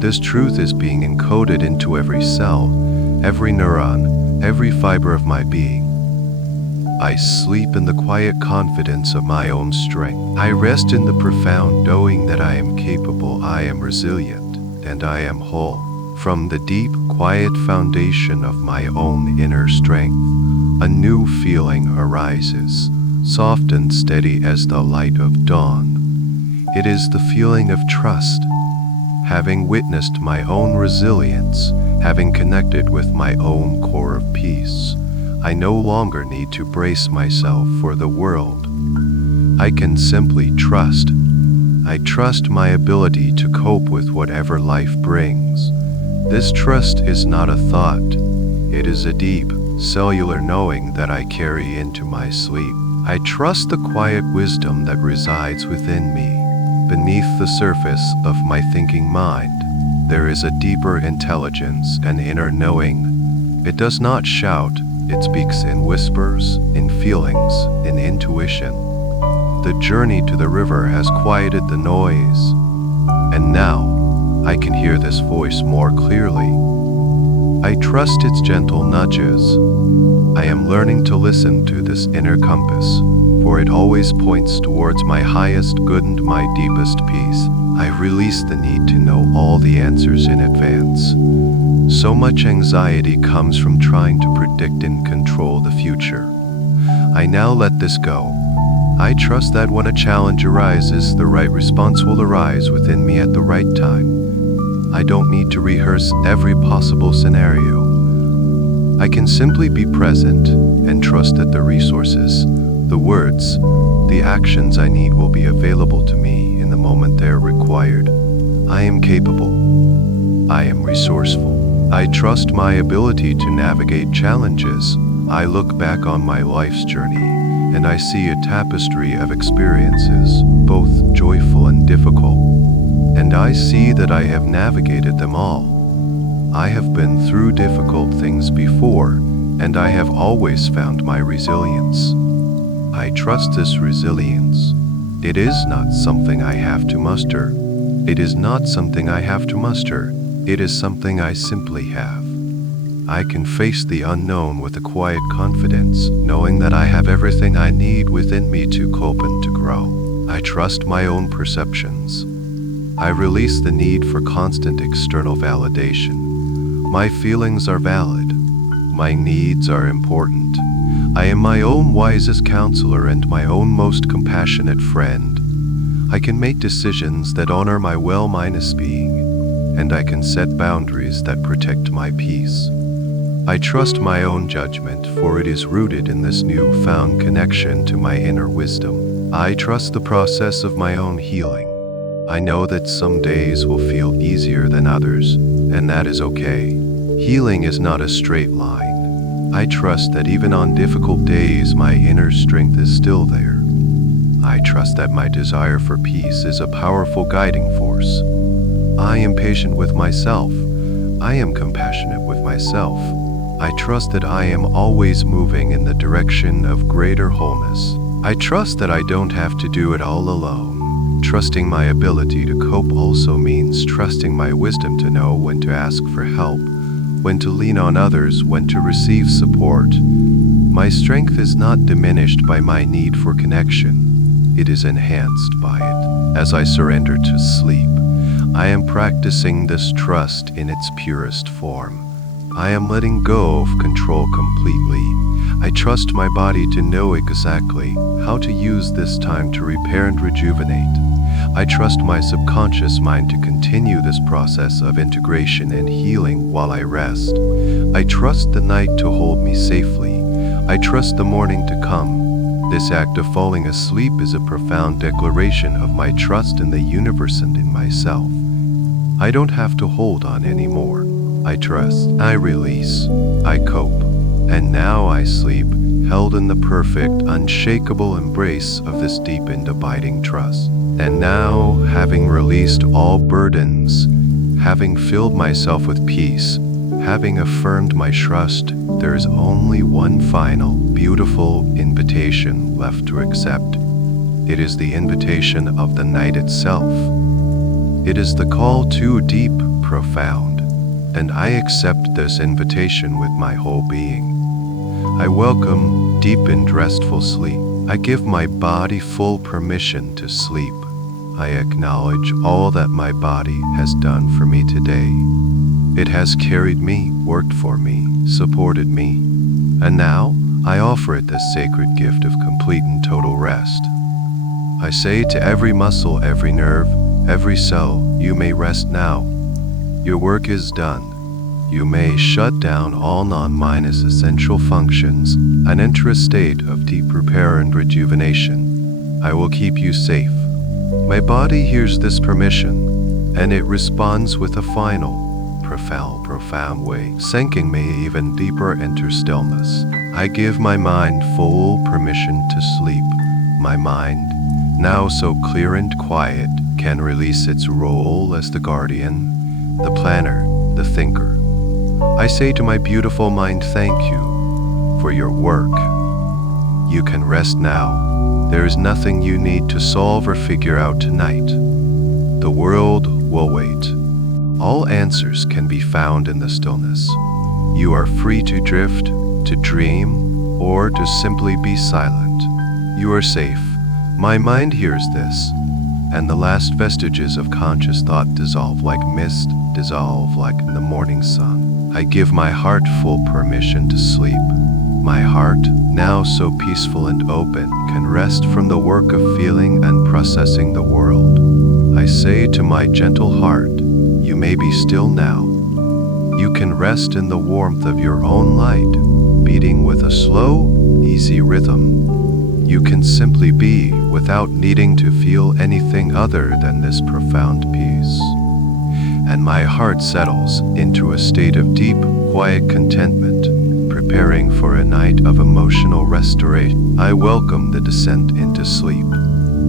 this truth is being encoded into every cell, every neuron, every fiber of my being. I sleep in the quiet confidence of my own strength. I rest in the profound knowing that I am capable, I am resilient, and I am whole. From the deep, quiet foundation of my own inner strength, a new feeling arises, soft and steady as the light of dawn. It is the feeling of trust. Having witnessed my own resilience, having connected with my own core of peace, I no longer need to brace myself for the world. I can simply trust. I trust my ability to cope with whatever life brings. This trust is not a thought. It is a deep, cellular knowing that I carry into my sleep. I trust the quiet wisdom that resides within me. Beneath the surface of my thinking mind, there is a deeper intelligence and inner knowing. It does not shout, it speaks in whispers, in feelings, in intuition. The journey to the river has quieted the noise, and now I can hear this voice more clearly. I trust its gentle nudges. I am learning to listen to this inner compass, for it always points towards my highest good and my deepest peace. I release the need to know all the answers in advance. So much anxiety comes from trying to predict and control the future. I now let this go. I trust that when a challenge arises, the right response will arise within me at the right time. I don't need to rehearse every possible scenario. I can simply be present and trust that the resources, the words, the actions I need will be available to me in the moment they are required. I am capable. I am resourceful. I trust my ability to navigate challenges. I look back on my life's journey, and I see a tapestry of experiences, both joyful and difficult. And I see that I have navigated them all. I have been through difficult things before, and I have always found my resilience. I trust this resilience. It is not something I have to muster. It is not something I have to muster. It is something I simply have. I can face the unknown with a quiet confidence, knowing that I have everything I need within me to cope and to grow. I trust my own perceptions. I release the need for constant external validation. My feelings are valid. My needs are important. I am my own wisest counselor and my own most compassionate friend. I can make decisions that honor my well-minded being, and I can set boundaries that protect my peace. I trust my own judgment, for it is rooted in this newfound connection to my inner wisdom. I trust the process of my own healing. I know that some days will feel easier than others, and that is okay. Healing is not a straight line. I trust that even on difficult days, my inner strength is still there. I trust that my desire for peace is a powerful guiding force. I am patient with myself. I am compassionate with myself. I trust that I am always moving in the direction of greater wholeness. I trust that I don't have to do it all alone. Trusting my ability to cope also means trusting my wisdom to know when to ask for help, when to lean on others, when to receive support. My strength is not diminished by my need for connection. It is enhanced by it. As I surrender to sleep, I am practicing this trust in its purest form. I am letting go of control completely. I trust my body to know exactly how to use this time to repair and rejuvenate. I trust my subconscious mind to continue this process of integration and healing while I rest. I trust the night to hold me safely. I trust the morning to come. This act of falling asleep is a profound declaration of my trust in the universe and in myself. I don't have to hold on anymore. I trust, I release, I cope, and now I sleep, held in the perfect, unshakable embrace of this deep and abiding trust. And now, having released all burdens, having filled myself with peace, having affirmed my trust, there is only one final, beautiful invitation left to accept. It is the invitation of the night itself. It is the call to deep, profound, and I accept this invitation with my whole being. I welcome deep and restful sleep. I give my body full permission to sleep. I acknowledge all that my body has done for me today. It has carried me, worked for me, supported me, and now I offer it this sacred gift of complete and total rest. I say to every muscle, every nerve, every cell, you may rest now. Your work is done. You may shut down all non-minus essential functions and enter a state of deep repair and rejuvenation. I will keep you safe. My body hears this permission, and it responds with a final, profound way, sinking me even deeper into stillness. I give my mind full permission to sleep. My mind, now so clear and quiet, can release its role as the guardian, the planner, the thinker. I say to my beautiful mind, thank you for your work. You can rest now. There is nothing you need to solve or figure out tonight. The world will wait. All answers can be found in the stillness. You are free to drift, to dream, or to simply be silent. You are safe. My mind hears this, and the last vestiges of conscious thought dissolve like mist, dissolve like in the morning sun. I give my heart full permission to sleep. My heart, now so peaceful and open, can rest from the work of feeling and processing the world. I say to my gentle heart, you may be still now. You can rest in the warmth of your own light, beating with a slow, easy rhythm. You can simply be without needing to feel anything other than this profound peace. And my heart settles into a state of deep, quiet contentment, preparing for a night of emotional restoration. I welcome the descent into sleep.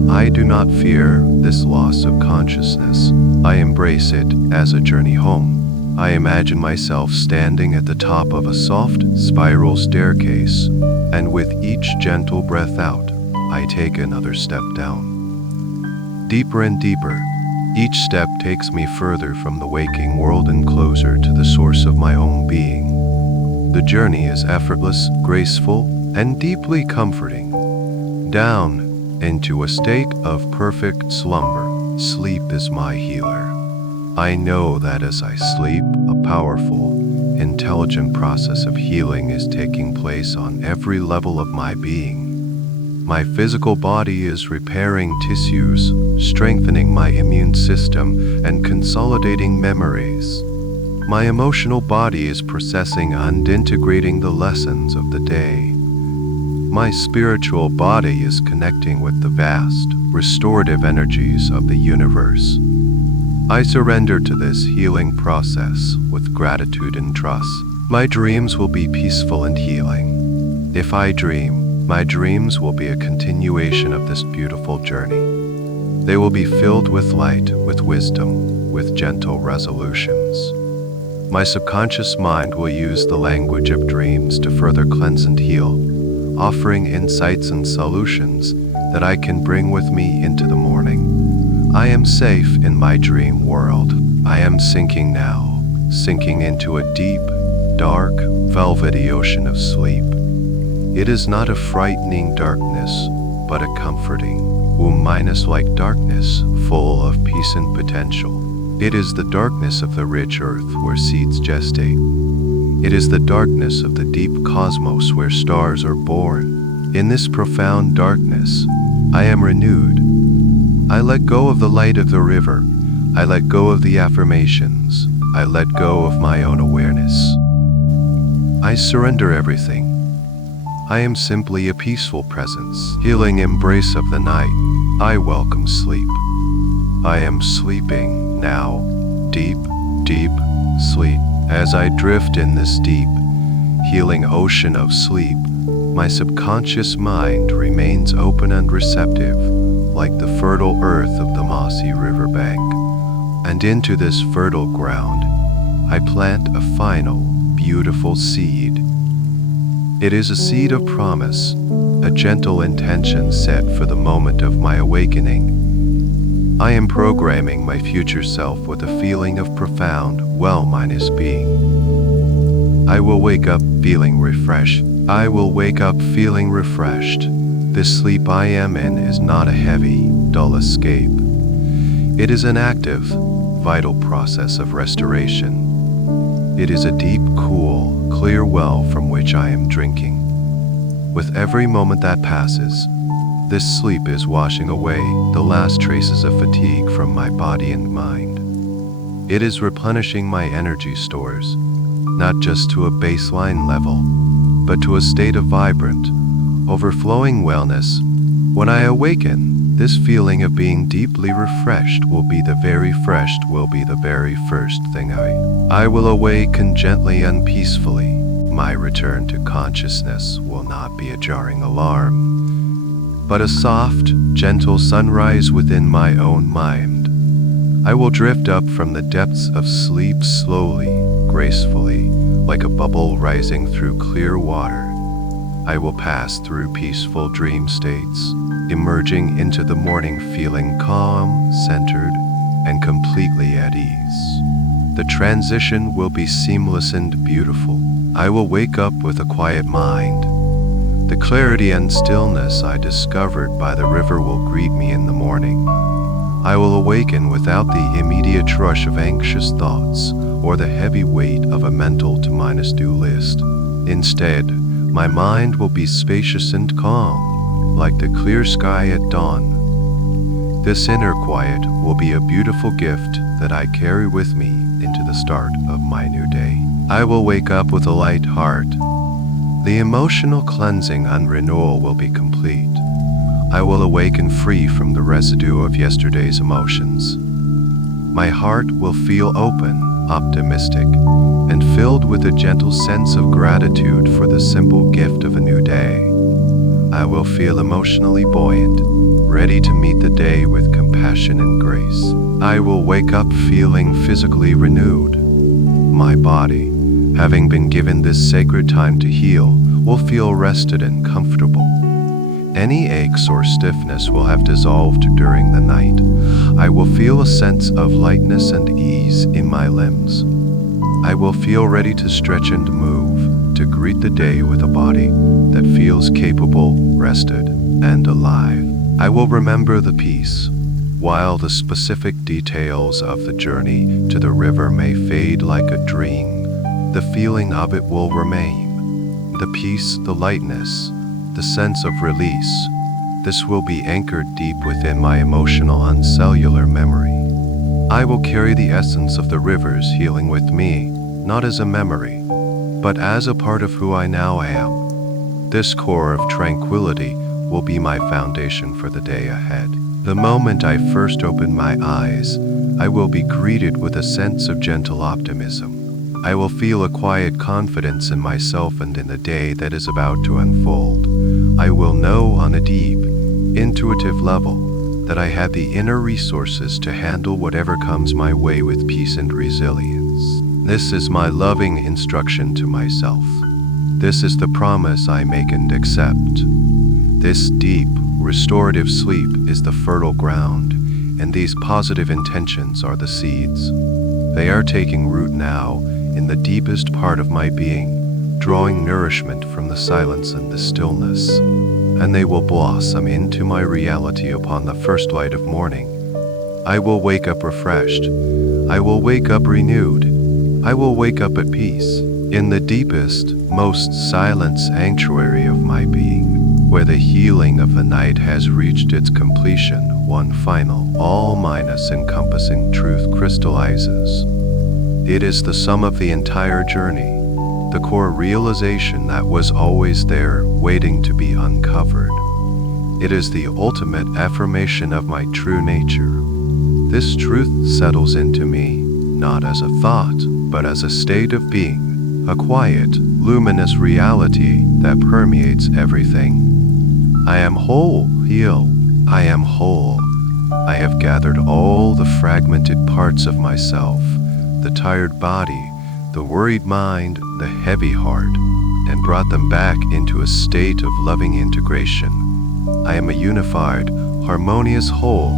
I do not fear this loss of consciousness. I embrace it as a journey home. I imagine myself standing at the top of a soft, spiral staircase, and with each gentle breath out, I take another step down. Deeper and deeper, each step takes me further from the waking world and closer to the source of my own being. The journey is effortless, graceful, and deeply comforting. Down into a state of perfect slumber. Sleep is my healer. I know that as I sleep, a powerful, intelligent process of healing is taking place on every level of my being. My physical body is repairing tissues, strengthening my immune system, and consolidating memories. My emotional body is processing and integrating the lessons of the day. My spiritual body is connecting with the vast, restorative energies of the universe. I surrender to this healing process with gratitude and trust. My dreams will be peaceful and healing. If I dream, my dreams will be a continuation of this beautiful journey. They will be filled with light, with wisdom, with gentle resolutions. My subconscious mind will use the language of dreams to further cleanse and heal, offering insights and solutions that I can bring with me into the morning. I am safe in my dream world. I am sinking now, sinking into a deep, dark, velvety ocean of sleep. It is not a frightening darkness, but a comforting, womb-like darkness, full of peace and potential. It is the darkness of the rich earth where seeds gestate. It is the darkness of the deep cosmos where stars are born. In this profound darkness, I am renewed. I let go of the light of the river. I let go of the affirmations. I let go of my own awareness. I surrender everything. I am simply a peaceful presence, healing embrace of the night. I welcome sleep. I am sleeping now, deep, deep sleep. As I drift in this deep, healing ocean of sleep, my subconscious mind remains open and receptive, like the fertile earth of the mossy riverbank. And into this fertile ground, I plant a final, beautiful seed. It is a seed of promise, a gentle intention set for the moment of my awakening. I am programming my future self with a feeling of profound, well-minded being. I will wake up feeling refreshed. I will wake up feeling refreshed. This sleep I am in is not a heavy, dull escape. It is an active, vital process of restoration. It is a deep, cool, clear well from which I am drinking. With every moment that passes, this sleep is washing away the last traces of fatigue from my body and mind. It is replenishing my energy stores, not just to a baseline level, but to a state of vibrant, overflowing wellness. When I awaken, this feeling of being deeply refreshed will be the very first thing I will awaken gently and peacefully. My return to consciousness will not be a jarring alarm, but a soft, gentle sunrise within my own mind. I will drift up from the depths of sleep slowly, gracefully, like a bubble rising through clear water. I will pass through peaceful dream states, emerging into the morning feeling calm, centered, and completely at ease. The transition will be seamless and beautiful. I will wake up with a quiet mind. The clarity and stillness I discovered by the river will greet me in the morning. I will awaken without the immediate rush of anxious thoughts or the heavy weight of a mental to-do list. Instead, my mind will be spacious and calm, like the clear sky at dawn. This inner quiet will be a beautiful gift that I carry with me into the start of my new day. I will wake up with a light heart. The emotional cleansing and renewal will be complete. I will awaken free from the residue of yesterday's emotions. My heart will feel open, optimistic, and filled with a gentle sense of gratitude for the simple gift of a new day. I will feel emotionally buoyant, ready to meet the day with compassion and grace. I will wake up feeling physically renewed. My body, having been given this sacred time to heal, will feel rested and comfortable. Any aches or stiffness will have dissolved during the night. I will feel a sense of lightness and ease in my limbs. I will feel ready to stretch and move, to greet the day with a body that feels capable, rested, and alive. I will remember the peace. While the specific details of the journey to the river may fade like a dream, the feeling of it will remain. The peace, the lightness, the sense of release, this will be anchored deep within my emotional and cellular memory. I will carry the essence of the river's healing with me, not as a memory, but as a part of who I now am. This core of tranquility will be my foundation for the day ahead. The moment I first open my eyes, I will be greeted with a sense of gentle optimism. I will feel a quiet confidence in myself and in the day that is about to unfold. I will know on a deep, intuitive level that I have the inner resources to handle whatever comes my way with peace and resilience. This is my loving instruction to myself. This is the promise I make and accept. This deep, restorative sleep is the fertile ground, and these positive intentions are the seeds. They are taking root now in the deepest part of my being, drawing nourishment from the silence and the stillness, and they will blossom into my reality upon the first light of morning. I will wake up refreshed. I will wake up renewed. I will wake up at peace, in the deepest, most silent sanctuary of my being, where the healing of the night has reached its completion. One final, all-minus encompassing truth crystallizes. It is the sum of the entire journey, the core realization that was always there, waiting to be uncovered. It is the ultimate affirmation of my true nature. This truth settles into me, not as a thought, but as a state of being, a quiet, luminous reality that permeates everything. I am whole, healed. I am whole. I have gathered all the fragmented parts of myself, the tired body, the worried mind, the heavy heart, and brought them back into a state of loving integration. I am a unified, harmonious whole.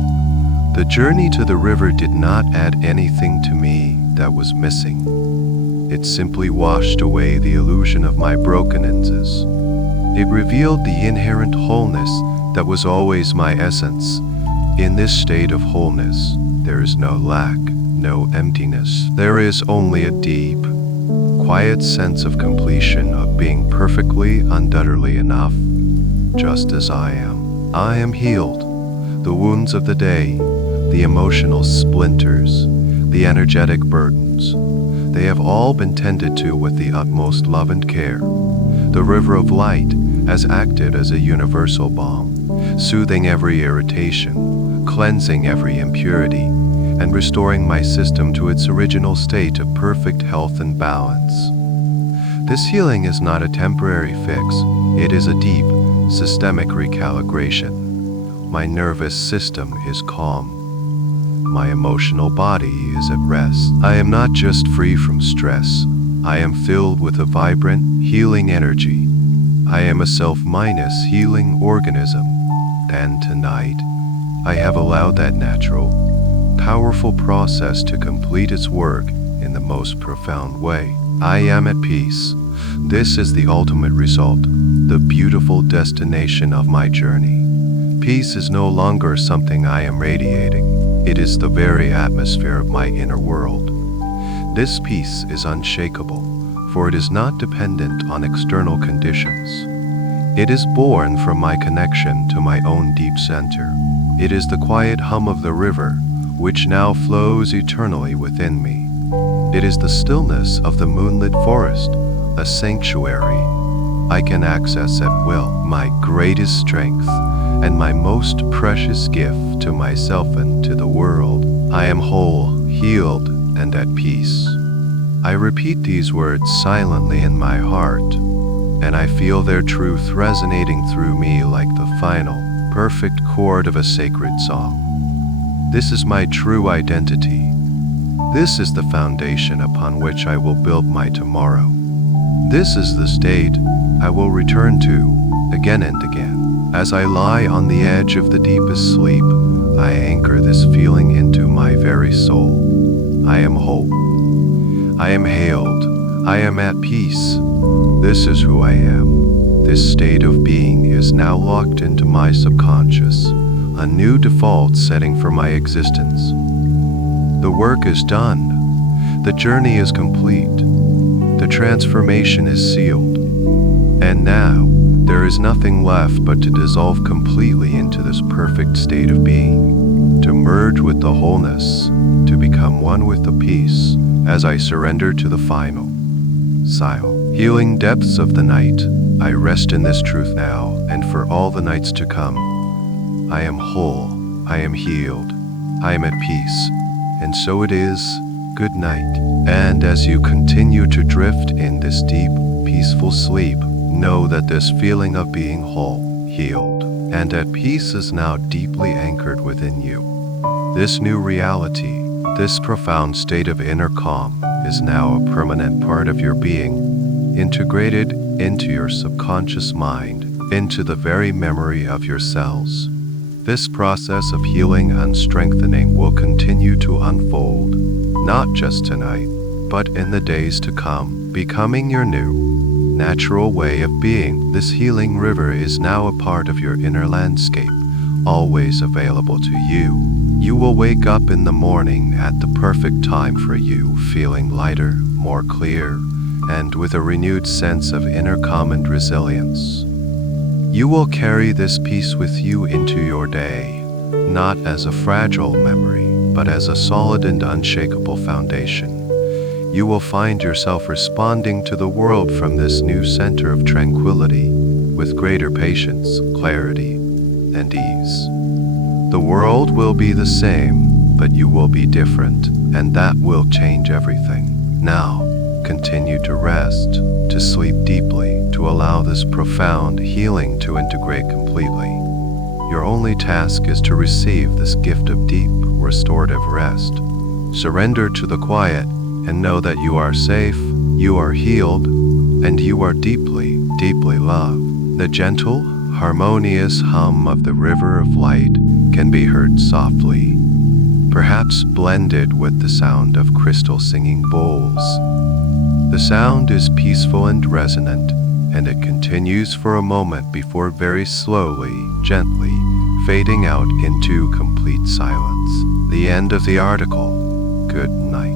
The journey to the river did not add anything to me that was missing. It simply washed away the illusion of my brokenness. It revealed the inherent wholeness that was always my essence. In this state of wholeness, there is no lack, no emptiness. There is only a deep, quiet sense of completion, of being perfectly, undoubtedly enough, just as I am. I am healed. The wounds of the day, the emotional splinters, the energetic burdens, they have all been tended to with the utmost love and care. The river of light has acted as a universal balm, soothing every irritation, cleansing every impurity, and restoring my system to its original state of perfect health and balance. This healing is not a temporary fix, it is a deep, systemic recalibration. My nervous system is calm. My emotional body is at rest. I am not just free from stress, I am filled with a vibrant, healing energy. I am a self-minus healing organism. And tonight, I have allowed that natural, powerful process to complete its work in the most profound way. I am at peace. This is the ultimate result, the beautiful destination of my journey. Peace is no longer something I am radiating. It is the very atmosphere of my inner world. This peace is unshakable, for it is not dependent on external conditions. It is born from my connection to my own deep center. It is the quiet hum of the river, which now flows eternally within me. It is the stillness of the moonlit forest, a sanctuary I can access at will, my greatest strength and my most precious gift to myself and to the world. I am whole, healed, and at peace. I repeat these words silently in my heart, and I feel their truth resonating through me like the final, perfect chord of a sacred song. This is my true identity. This is the foundation upon which I will build my tomorrow. This is the state I will return to again and again. As I lie on the edge of the deepest sleep, I anchor this feeling into my very soul. I am whole. I am hailed. I am at peace. This is who I am. This state of being is now locked into my subconscious, a new default setting for my existence. The work is done. The journey is complete. The transformation is sealed. And now, there is nothing left but to dissolve completely into this perfect state of being, to merge with the wholeness, to become one with the peace, as I surrender to the final, silent, healing depths of the night. I rest in this truth now and for all the nights to come. I am whole, I am healed, I am at peace, and so it is. Good night. And as you continue to drift in this deep, peaceful sleep, know that this feeling of being whole, healed, and at peace is now deeply anchored within you. This new reality, this profound state of inner calm, is now a permanent part of your being, integrated into your subconscious mind, into the very memory of your cells. This process of healing and strengthening will continue to unfold, not just tonight, but in the days to come, becoming your new, natural way of being. This healing river is now a part of your inner landscape, always available to you. You will wake up in the morning at the perfect time for you, feeling lighter, more clear, and with a renewed sense of inner calm and resilience. You will carry this peace with you into your day, not as a fragile memory, but as a solid and unshakable foundation. You will find yourself responding to the world from this new center of tranquility, with greater patience, clarity, and ease. The world will be the same, but you will be different, and that will change everything. Now, continue to rest, to sleep deeply, to allow this profound healing to integrate completely. Your only task is to receive this gift of deep, restorative rest. Surrender to the quiet and know that you are safe, you are healed, and you are deeply, deeply loved. The gentle, harmonious hum of the river of light can be heard softly, perhaps blended with the sound of crystal singing bowls. The sound is peaceful and resonant, and it continues for a moment before very slowly, gently, fading out into complete silence. The end of the article. Good night.